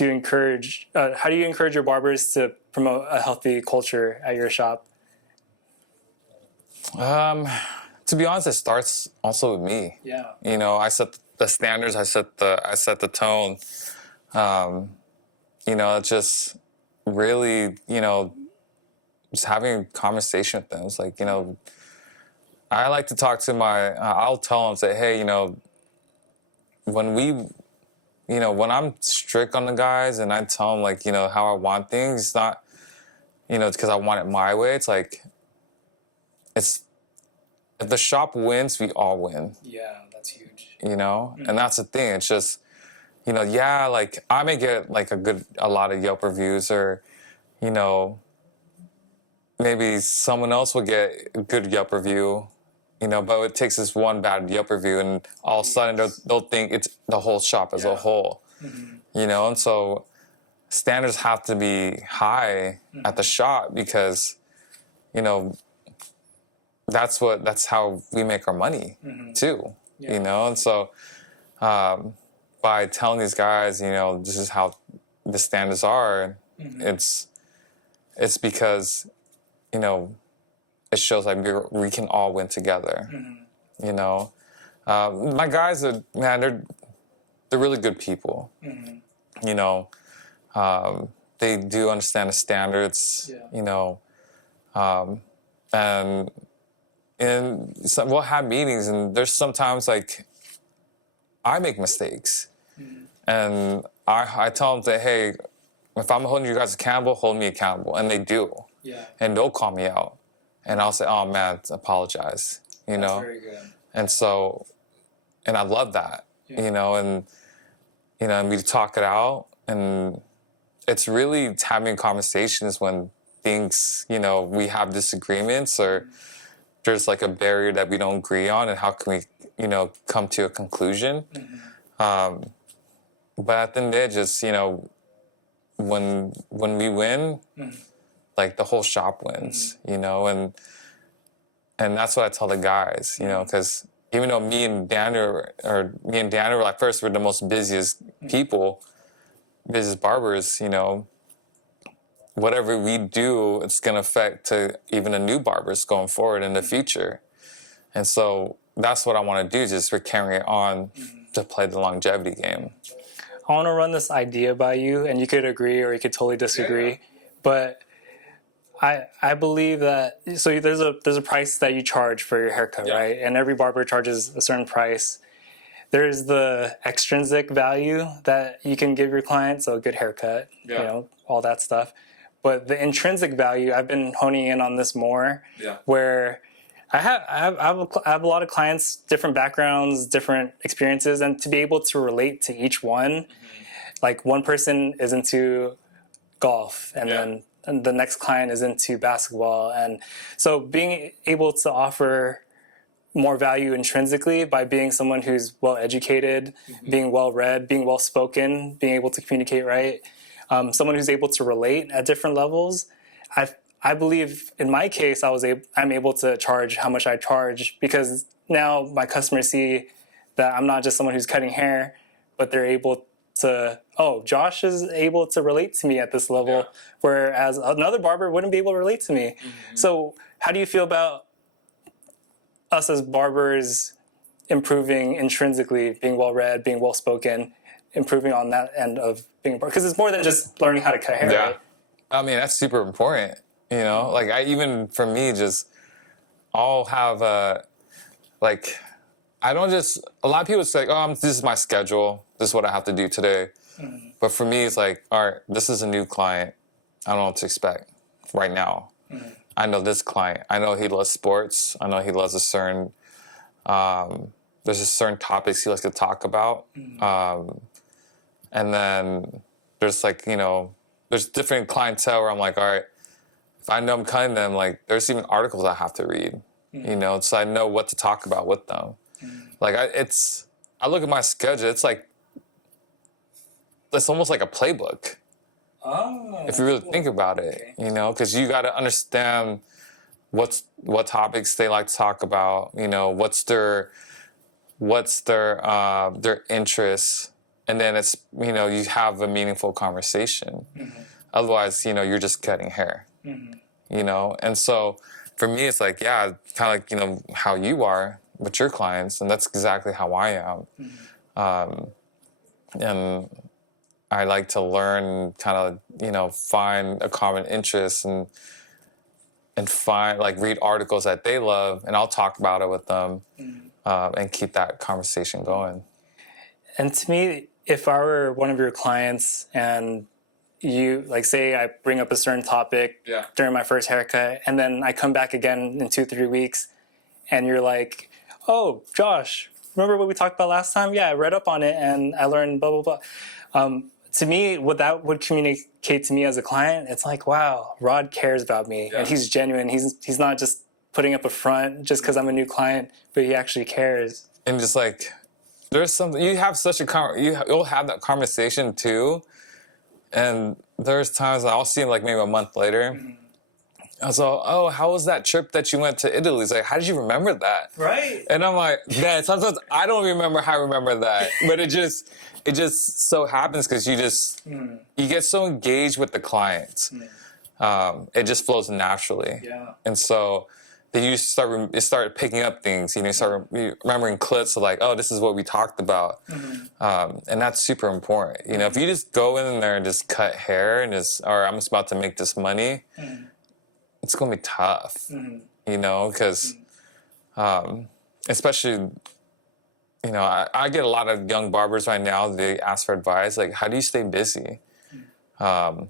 encourage? How do you encourage your barbers to promote a healthy culture at your shop? To be honest, it starts also with me. You know, I set the standards. I set the tone. You know, it's just really, you know, just having a conversation with them. It's like, you know, I like to talk to I'll tell them, say, hey, you know, when I'm strict on the guys and I tell them, like, you know, how I want things, it's not, you know, it's because I want it my way. It's like, if the shop wins, we all win. Yeah, that's huge. You know? And that's the thing. It's just, you know, yeah, like, I may get, like, a lot of Yelp reviews, or, you know, maybe someone else will get a good Yelp review, you know, but it takes this one bad Yelp review and all of a sudden they'll think it's the whole shop as a whole, you know? And so standards have to be high at the shop because, you know, that's how we make our money too, you know? And so by telling these guys, you know, this is how the standards are, it's because, you know, it shows like we can all win together. You know, my guys are, man, they're really good people. You know, they do understand the standards. You know, and we'll have meetings, and there's sometimes like I make mistakes, and I tell them that, hey, if I'm holding you guys accountable, hold me accountable, and they do. And they'll call me out. And I'll say, oh, man, apologize, you know? Very good. And so, and I love that, you know, and we talk it out. And it's really having conversations when things, you know, we have disagreements or there's like a barrier that we don't agree on, and how can we, you know, come to a conclusion. But at the end of the day, just, you know, when we win, like the whole shop wins, you know, and that's what I tell the guys, you know, because even though me and Daniel were like, first we're the most busiest barbers, you know, whatever we do, it's going to affect to even the new barbers going forward in the future. And so that's what I want to do, just we're carrying it on to play the longevity game. I want to run this idea by you, and you could agree or you could totally disagree, but I believe that, so there's a price that you charge for your haircut, right? And every barber charges a certain price. There's the extrinsic value that you can give your client, so a good haircut, you know, all that stuff. But the intrinsic value, I've been honing in on this more, where I have a lot of clients, different backgrounds, different experiences, and to be able to relate to each one, like one person is into golf, and then the next client is into basketball. And so being able to offer more value intrinsically by being someone who's well-educated, being well-read, being well-spoken, being able to communicate right, someone who's able to relate at different levels. I believe in my case, I'm able to charge how much I charge, because now my customers see that I'm not just someone who's cutting hair, but they're able to, oh, Josh is able to relate to me at this level, whereas another barber wouldn't be able to relate to me. So how do you feel about us as barbers improving intrinsically, being well-read, being well-spoken, improving on that end of being a barber? Because it's more than just learning how to cut hair, right? I mean, that's super important, you know? Like, even for me, just, I'll have, like, I don't just, a lot of people say, oh, this is my schedule. This is what I have to do today. But for me, it's like, all right, this is a new client. I don't know what to expect right now. I know this client. I know he loves sports. I know he loves there's a certain topics he likes to talk about. And then there's like, you know, there's different clientele where I'm like, all right, if I know I'm cutting them, like there's even articles I have to read, you know, so I know what to talk about with them. Like I look at my schedule, it's almost like a playbook. If you really think about it, you know, because you got to understand what topics they like to talk about, you know, what's their interests, and then it's, you know, you have a meaningful conversation. Otherwise, you know, you're just cutting hair, you know. And so for me, it's like, yeah, kind of like, you know, how you are with your clients, and that's exactly how I am. And I like to learn, kind of, find a common interest and find, like, read articles that they love, and I'll talk about it with them, and keep that conversation going. And to me, if I were one of your clients and you, like, say I bring up a certain topic during my first haircut, and then I come back again in 2-3 weeks, and you're like, oh, Josh, remember what we talked about last time? Yeah, I read up on it and I learned blah, blah, blah. To me, what that would communicate to me as a client, it's like, wow, Rod cares about me and he's genuine. He's not just putting up a front just because I'm a new client, but he actually cares. And just like, there's something, you have such a, you'll have that conversation too. And there's times I'll see him like maybe a month later. I was like, oh, how was that trip that you went to Italy? He's like, how did you remember that? Right. And I'm like, man, sometimes I don't remember how I remember that. But it just so happens because you get so engaged with the clients. It just flows naturally. Yeah. And so then you start picking up things. You start remembering clips of like, oh, this is what we talked about. And that's super important. If you just go in there and just cut hair and or I'm just about to make this money, it's going to be tough, because especially, I get a lot of young barbers right now. They ask for advice, like, how do you stay busy? It's all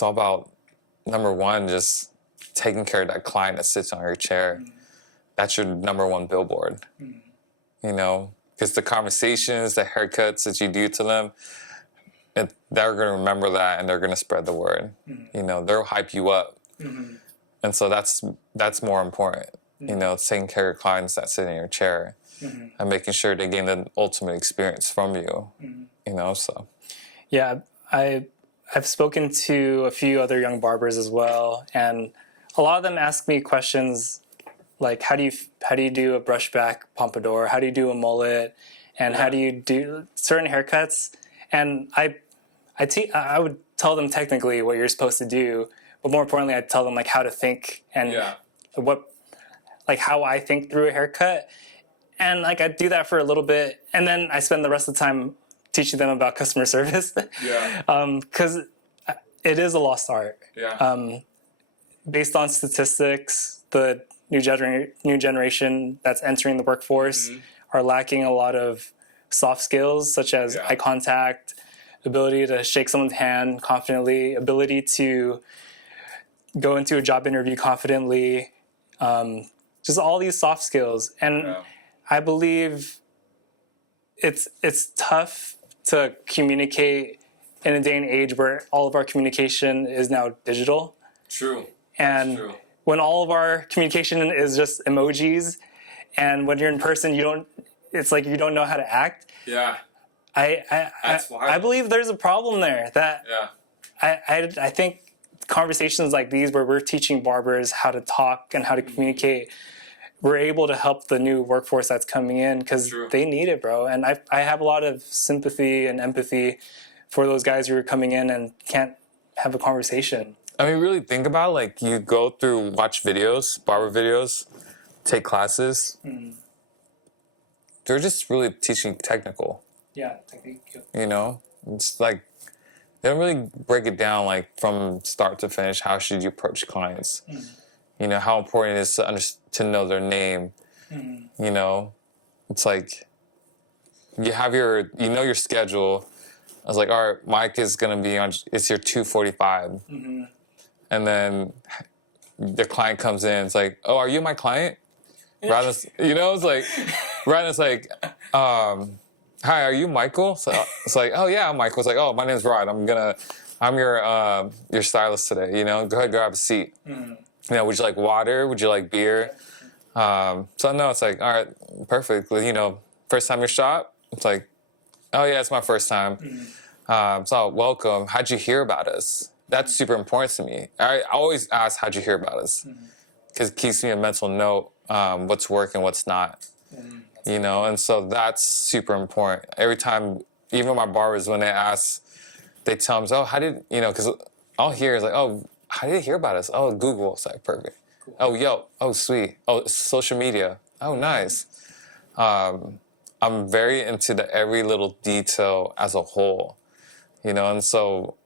about, number one, just taking care of that client that sits on your chair. That's your number one billboard, because the conversations, the haircuts that you do to them, they're going to remember that and they're going to spread the word. They'll hype you up. And so that's more important, taking care of clients that sit in your chair and making sure they gain the ultimate experience from you, so. Yeah, I've spoken to a few other young barbers as well, and a lot of them ask me questions like, how do you do a brushback pompadour? How do you do a mullet? And how do you do certain haircuts? And I would tell them technically what you're supposed to do, but more importantly, I'd tell them like how to think and how I think through a haircut. And like I do that for a little bit, and then I spend the rest of the time teaching them about customer service. Because it is a lost art. Based on statistics, the new generation that's entering the workforce are lacking a lot of soft skills such as eye contact, ability to shake someone's hand confidently, ability to go into a job interview confidently, just all these soft skills. And I believe it's tough to communicate in a day and age where all of our communication is now digital. True. And when all of our communication is just emojis, and when you're in person, it's like you don't know how to act. Yeah. I believe there's a problem there that I think conversations like these where we're teaching barbers how to talk and how to communicate, we're able to help the new workforce that's coming in because they need it, bro. And I have a lot of sympathy and empathy for those guys who are coming in and can't have a conversation. I mean, really think about it, like you go through, watch videos, barber videos, take classes. They're just really teaching technical. Yeah, technical. It's like they don't really break it down like from start to finish. How should you approach clients? How important it is to know their name. It's like you have your schedule. I was like, all right, Mike is gonna be on. It's your 2:45, and then the client comes in. It's like, oh, are you my client? Rather, it's like, hi, are you Michael? So it's like, oh yeah, I'm Michael. It's like, oh, my name's Rod. I'm your stylist today. Go ahead, grab a seat. Would you like water? Would you like beer? So no, it's like, all right, perfect. First time your shop? It's like, oh yeah, it's my first time. So welcome. How'd you hear about us? That's super important to me. I always ask, how'd you hear about us? Because it keeps me a mental note, what's working, what's not. And so that's super important. Every time, even my barbers, when they ask, they tell them, oh, how did, because I'll hear, it's like, oh, how did you hear about us? Oh, Google. It's like, perfect. Cool. Oh, yo. Oh, sweet. Oh, social media. Oh, nice. I'm very into the every little detail as a whole, you know, and so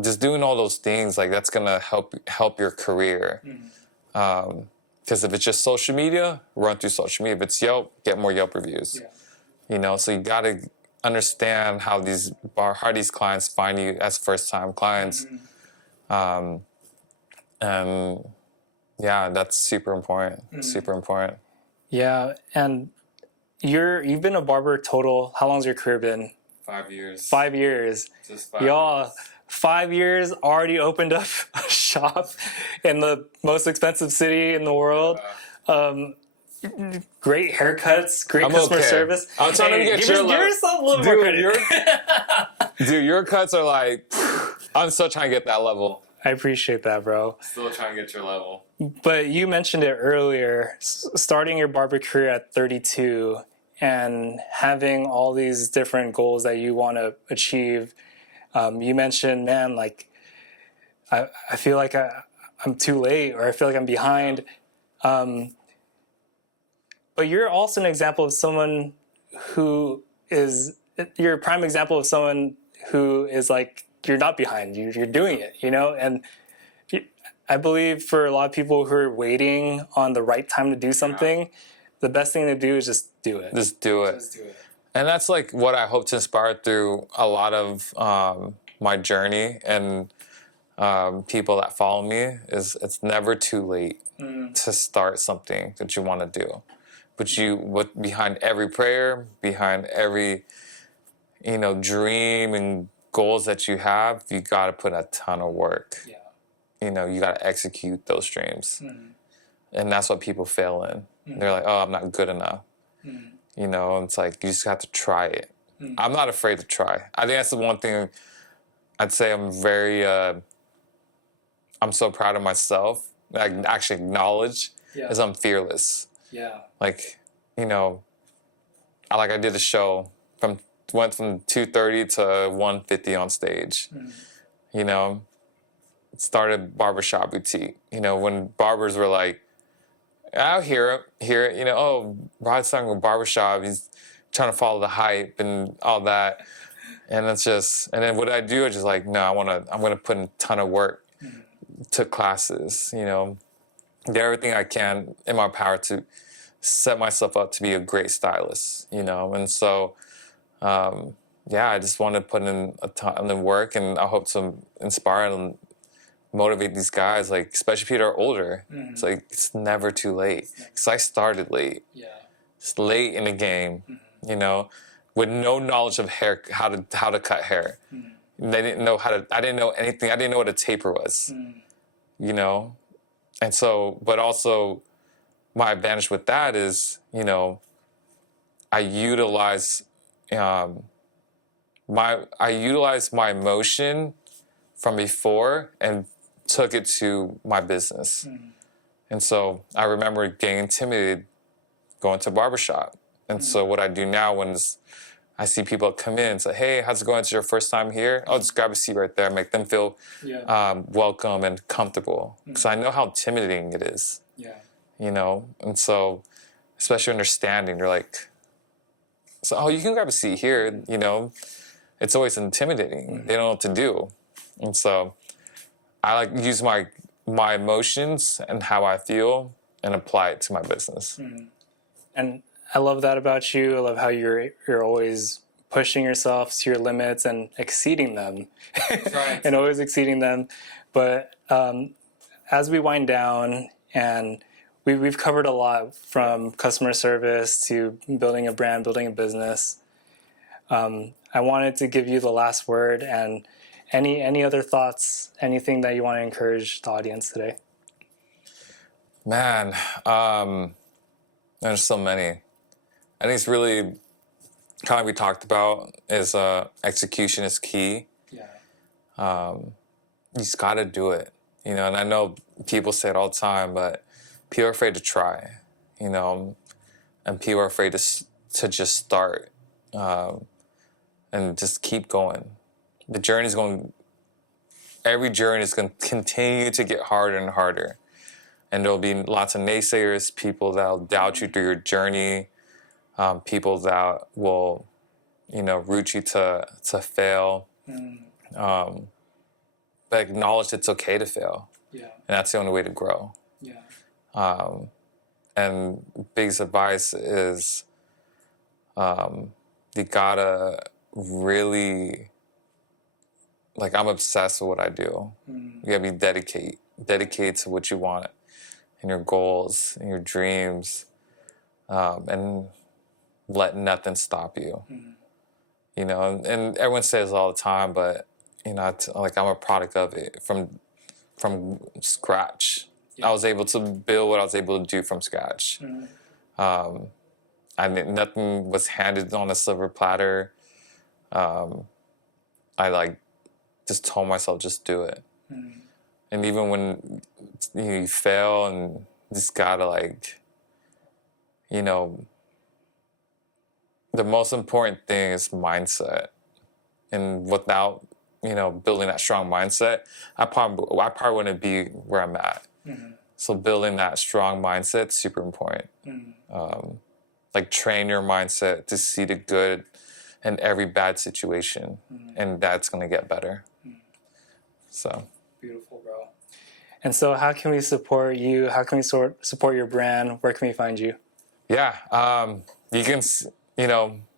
just doing all those things, like, that's gonna help your career. Because if it's just social media, run through social media. If it's Yelp, get more Yelp reviews. Yeah. You know, so you gotta understand how these clients find you as first-time clients. And yeah, that's super important. Super important. Yeah, and you've been a barber total. How long's your career been? 5 years. 5 years. Just 5 Y'all, years. 5 years, already opened up a shop in the most expensive city in the world. Great haircuts, great customer service. I'm trying to get give yourself a little more credit. Dude, your cuts are like, I'm still trying to get that level. I appreciate that, bro. Still trying to get your level. But you mentioned it earlier, starting your barber career at 32 and having all these different goals that you want to achieve. You mentioned, man, like, I feel like I'm too late, or I feel like I'm behind. But you're also an example of someone you're a prime example of someone who is like, you're not behind, you're doing it, you know? And I believe for a lot of people who are waiting on the right time to do something, the best thing to do is just do it. Just do it. And that's like what I hope to inspire through a lot of my journey and people that follow me is it's never too late to start something that you want to do. But behind every prayer, behind every, dream and goals that you have, you got to put a ton of work. Yeah. You got to execute those dreams. And that's what people fail in. They're like, oh, I'm not good enough. It's like, you just have to try it. I'm not afraid to try. I think that's the one thing I'd say I'm so proud of myself. I can actually acknowledge is I'm fearless. Yeah. Like, I did a show went from 2:30 to 1:50 on stage. Started barbershop boutique. When barbers were like, I'll hear it. Oh, Rod's starting a barbershop. He's trying to follow the hype and all that. And it's just, and then what I do is just like, no, I'm gonna put in a ton of work. Took classes, did everything I can in my power to set myself up to be a great stylist, and so, I just want to put in a ton of work, and I hope to inspire and motivate these guys, like, especially people that are older. It's like, it's never too late, because I started late. It's late in the game, with no knowledge of hair, how to cut hair. They didn't know I didn't know anything. I didn't know what a taper was, and so, but also my advantage with that is, I utilize my emotion from before and took it to my business. And so I remember getting intimidated going to a barbershop. And so what I do now when I see people come in and say, hey, how's it going? It's your first time here? Oh, just grab a seat right there. Make them feel welcome and comfortable. Because I know how intimidating it is. And so, especially understanding, you're like, oh, you can grab a seat here, It's always intimidating. They don't know what to do. And so I like use my emotions and how I feel and apply it to my business. And I love that about you. I love how you're always pushing yourself to your limits and exceeding them. Right. And always exceeding them. But as we wind down, and we've covered a lot, from customer service to building a brand, building a business. I wanted to give you the last word, and any other thoughts, anything that you want to encourage the audience today? Man, there's so many. I think it's really, kind of we talked about, is execution is key. You just got to do it, and I know people say it all the time, but people are afraid to try, and people are afraid to just start and just keep going. Every journey is going to continue to get harder and harder. And there'll be lots of naysayers, people that'll doubt you through your journey. people that will, root you to fail, but acknowledge it's okay to fail. Yeah. And that's the only way to grow. Yeah. And biggest advice is you gotta really, like, I'm obsessed with what I do. You gotta be dedicated to what you want and your goals and your dreams, and let nothing stop you. And everyone says it all the time, but I'm a product of it from scratch. I was able to build what I was able to do from scratch. Nothing was handed on a silver platter. I just told myself, just do it. And even when you fail, and you just gotta the most important thing is mindset. And without building that strong mindset, I probably wouldn't be where I'm at. So building that strong mindset is super important. Train your mindset to see the good in every bad situation, and that's gonna get better. So beautiful, bro. And so, how can we support you? How can we support your brand? Where can we find you? Yeah, you can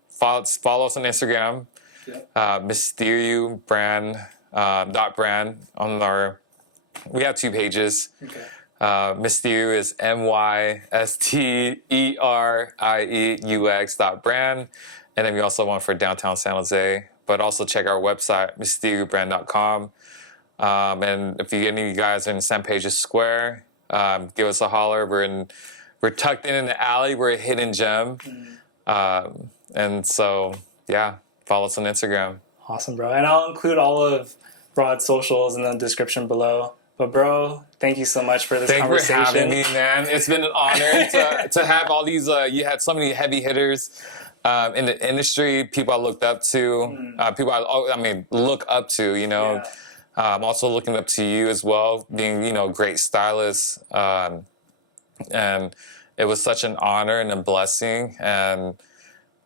follow us on Instagram. Mysterieux brand .brand on our. We have 2 pages. Okay. Mysterio is MYSTERIEUX.brand. And then we also want for downtown San Jose. But also check our website, mysteriobrand.com. And if any of you guys are in San Pedro Square, give us a holler. We're tucked in the alley. We're a hidden gem. And so, yeah, follow us on Instagram. Awesome, bro. And I'll include all of Rod's socials in the description below. But bro, thank you so much for this conversation. Thanks for having me, man. It's been an honor to have all these. You had so many heavy hitters in the industry, people I looked up to, people I look up to. I'm also looking up to you as well, being a great stylist, and it was such an honor and a blessing. And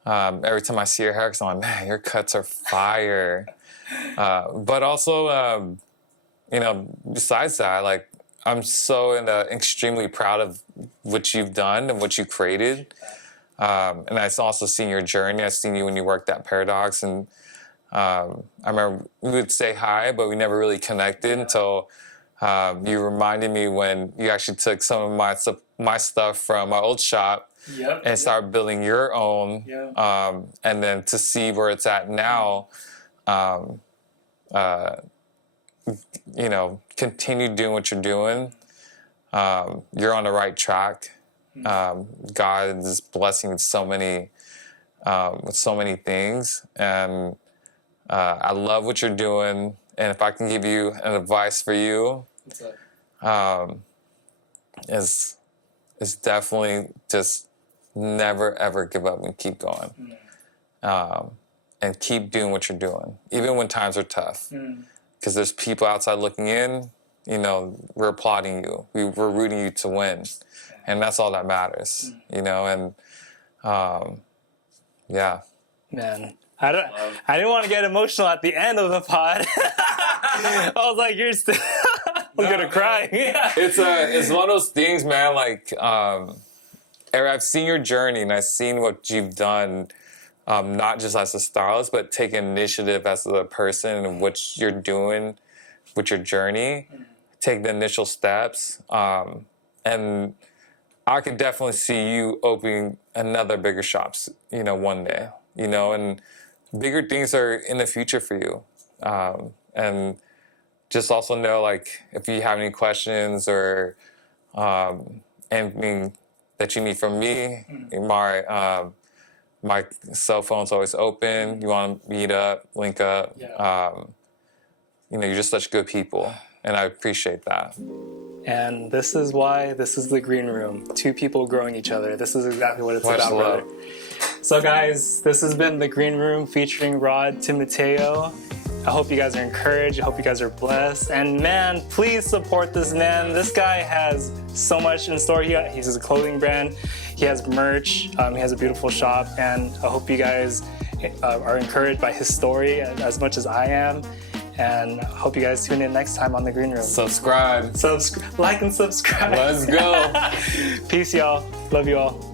every time I see your hair, I'm like, man, your cuts are fire. But also. Besides that, I'm so extremely proud of what you've done and what you created. And I've also seen your journey. I've seen you when you worked at Paradox. And I remember we would say hi, but we never really connected until you reminded me when you actually took some of my stuff from my old shop and started building your own. And then to see where it's at now, continue doing what you're doing. You're on the right track. God is blessing with so many things, and I love what you're doing. And if I can give you an advice for you, is definitely just never ever give up and keep going, and keep doing what you're doing, even when times are tough. Because there's people outside looking in, we're applauding you. We're rooting you to win. And that's all that matters, and yeah. Man, I didn't want to get emotional at the end of the pod. I was like, you're still, I'm going to cry. It's one of those things, man, I've seen your journey and I've seen what you've done. Not just as a stylist, but take initiative as a person and what you're doing with your journey. Take the initial steps. And I could definitely see you opening another bigger shops, one day, and bigger things are in the future for you. And just also know, if you have any questions or anything that you need from me, my cell phone's always open. You want to meet up, link up. You're just such good people, and I appreciate that. And this is why this is the green room. 2 people growing each other. This is exactly what it's about, brother. So guys, this has been the green room featuring Rod Timoteo. I hope you guys are encouraged. I hope you guys are blessed. And man, please support this man. This guy has so much in store. He has a clothing brand. He has merch. He has a beautiful shop. And I hope you guys are encouraged by his story as much as I am. And I hope you guys tune in next time on The Green Room. Subscribe. Like and subscribe. Let's go. Peace, y'all. Love you all.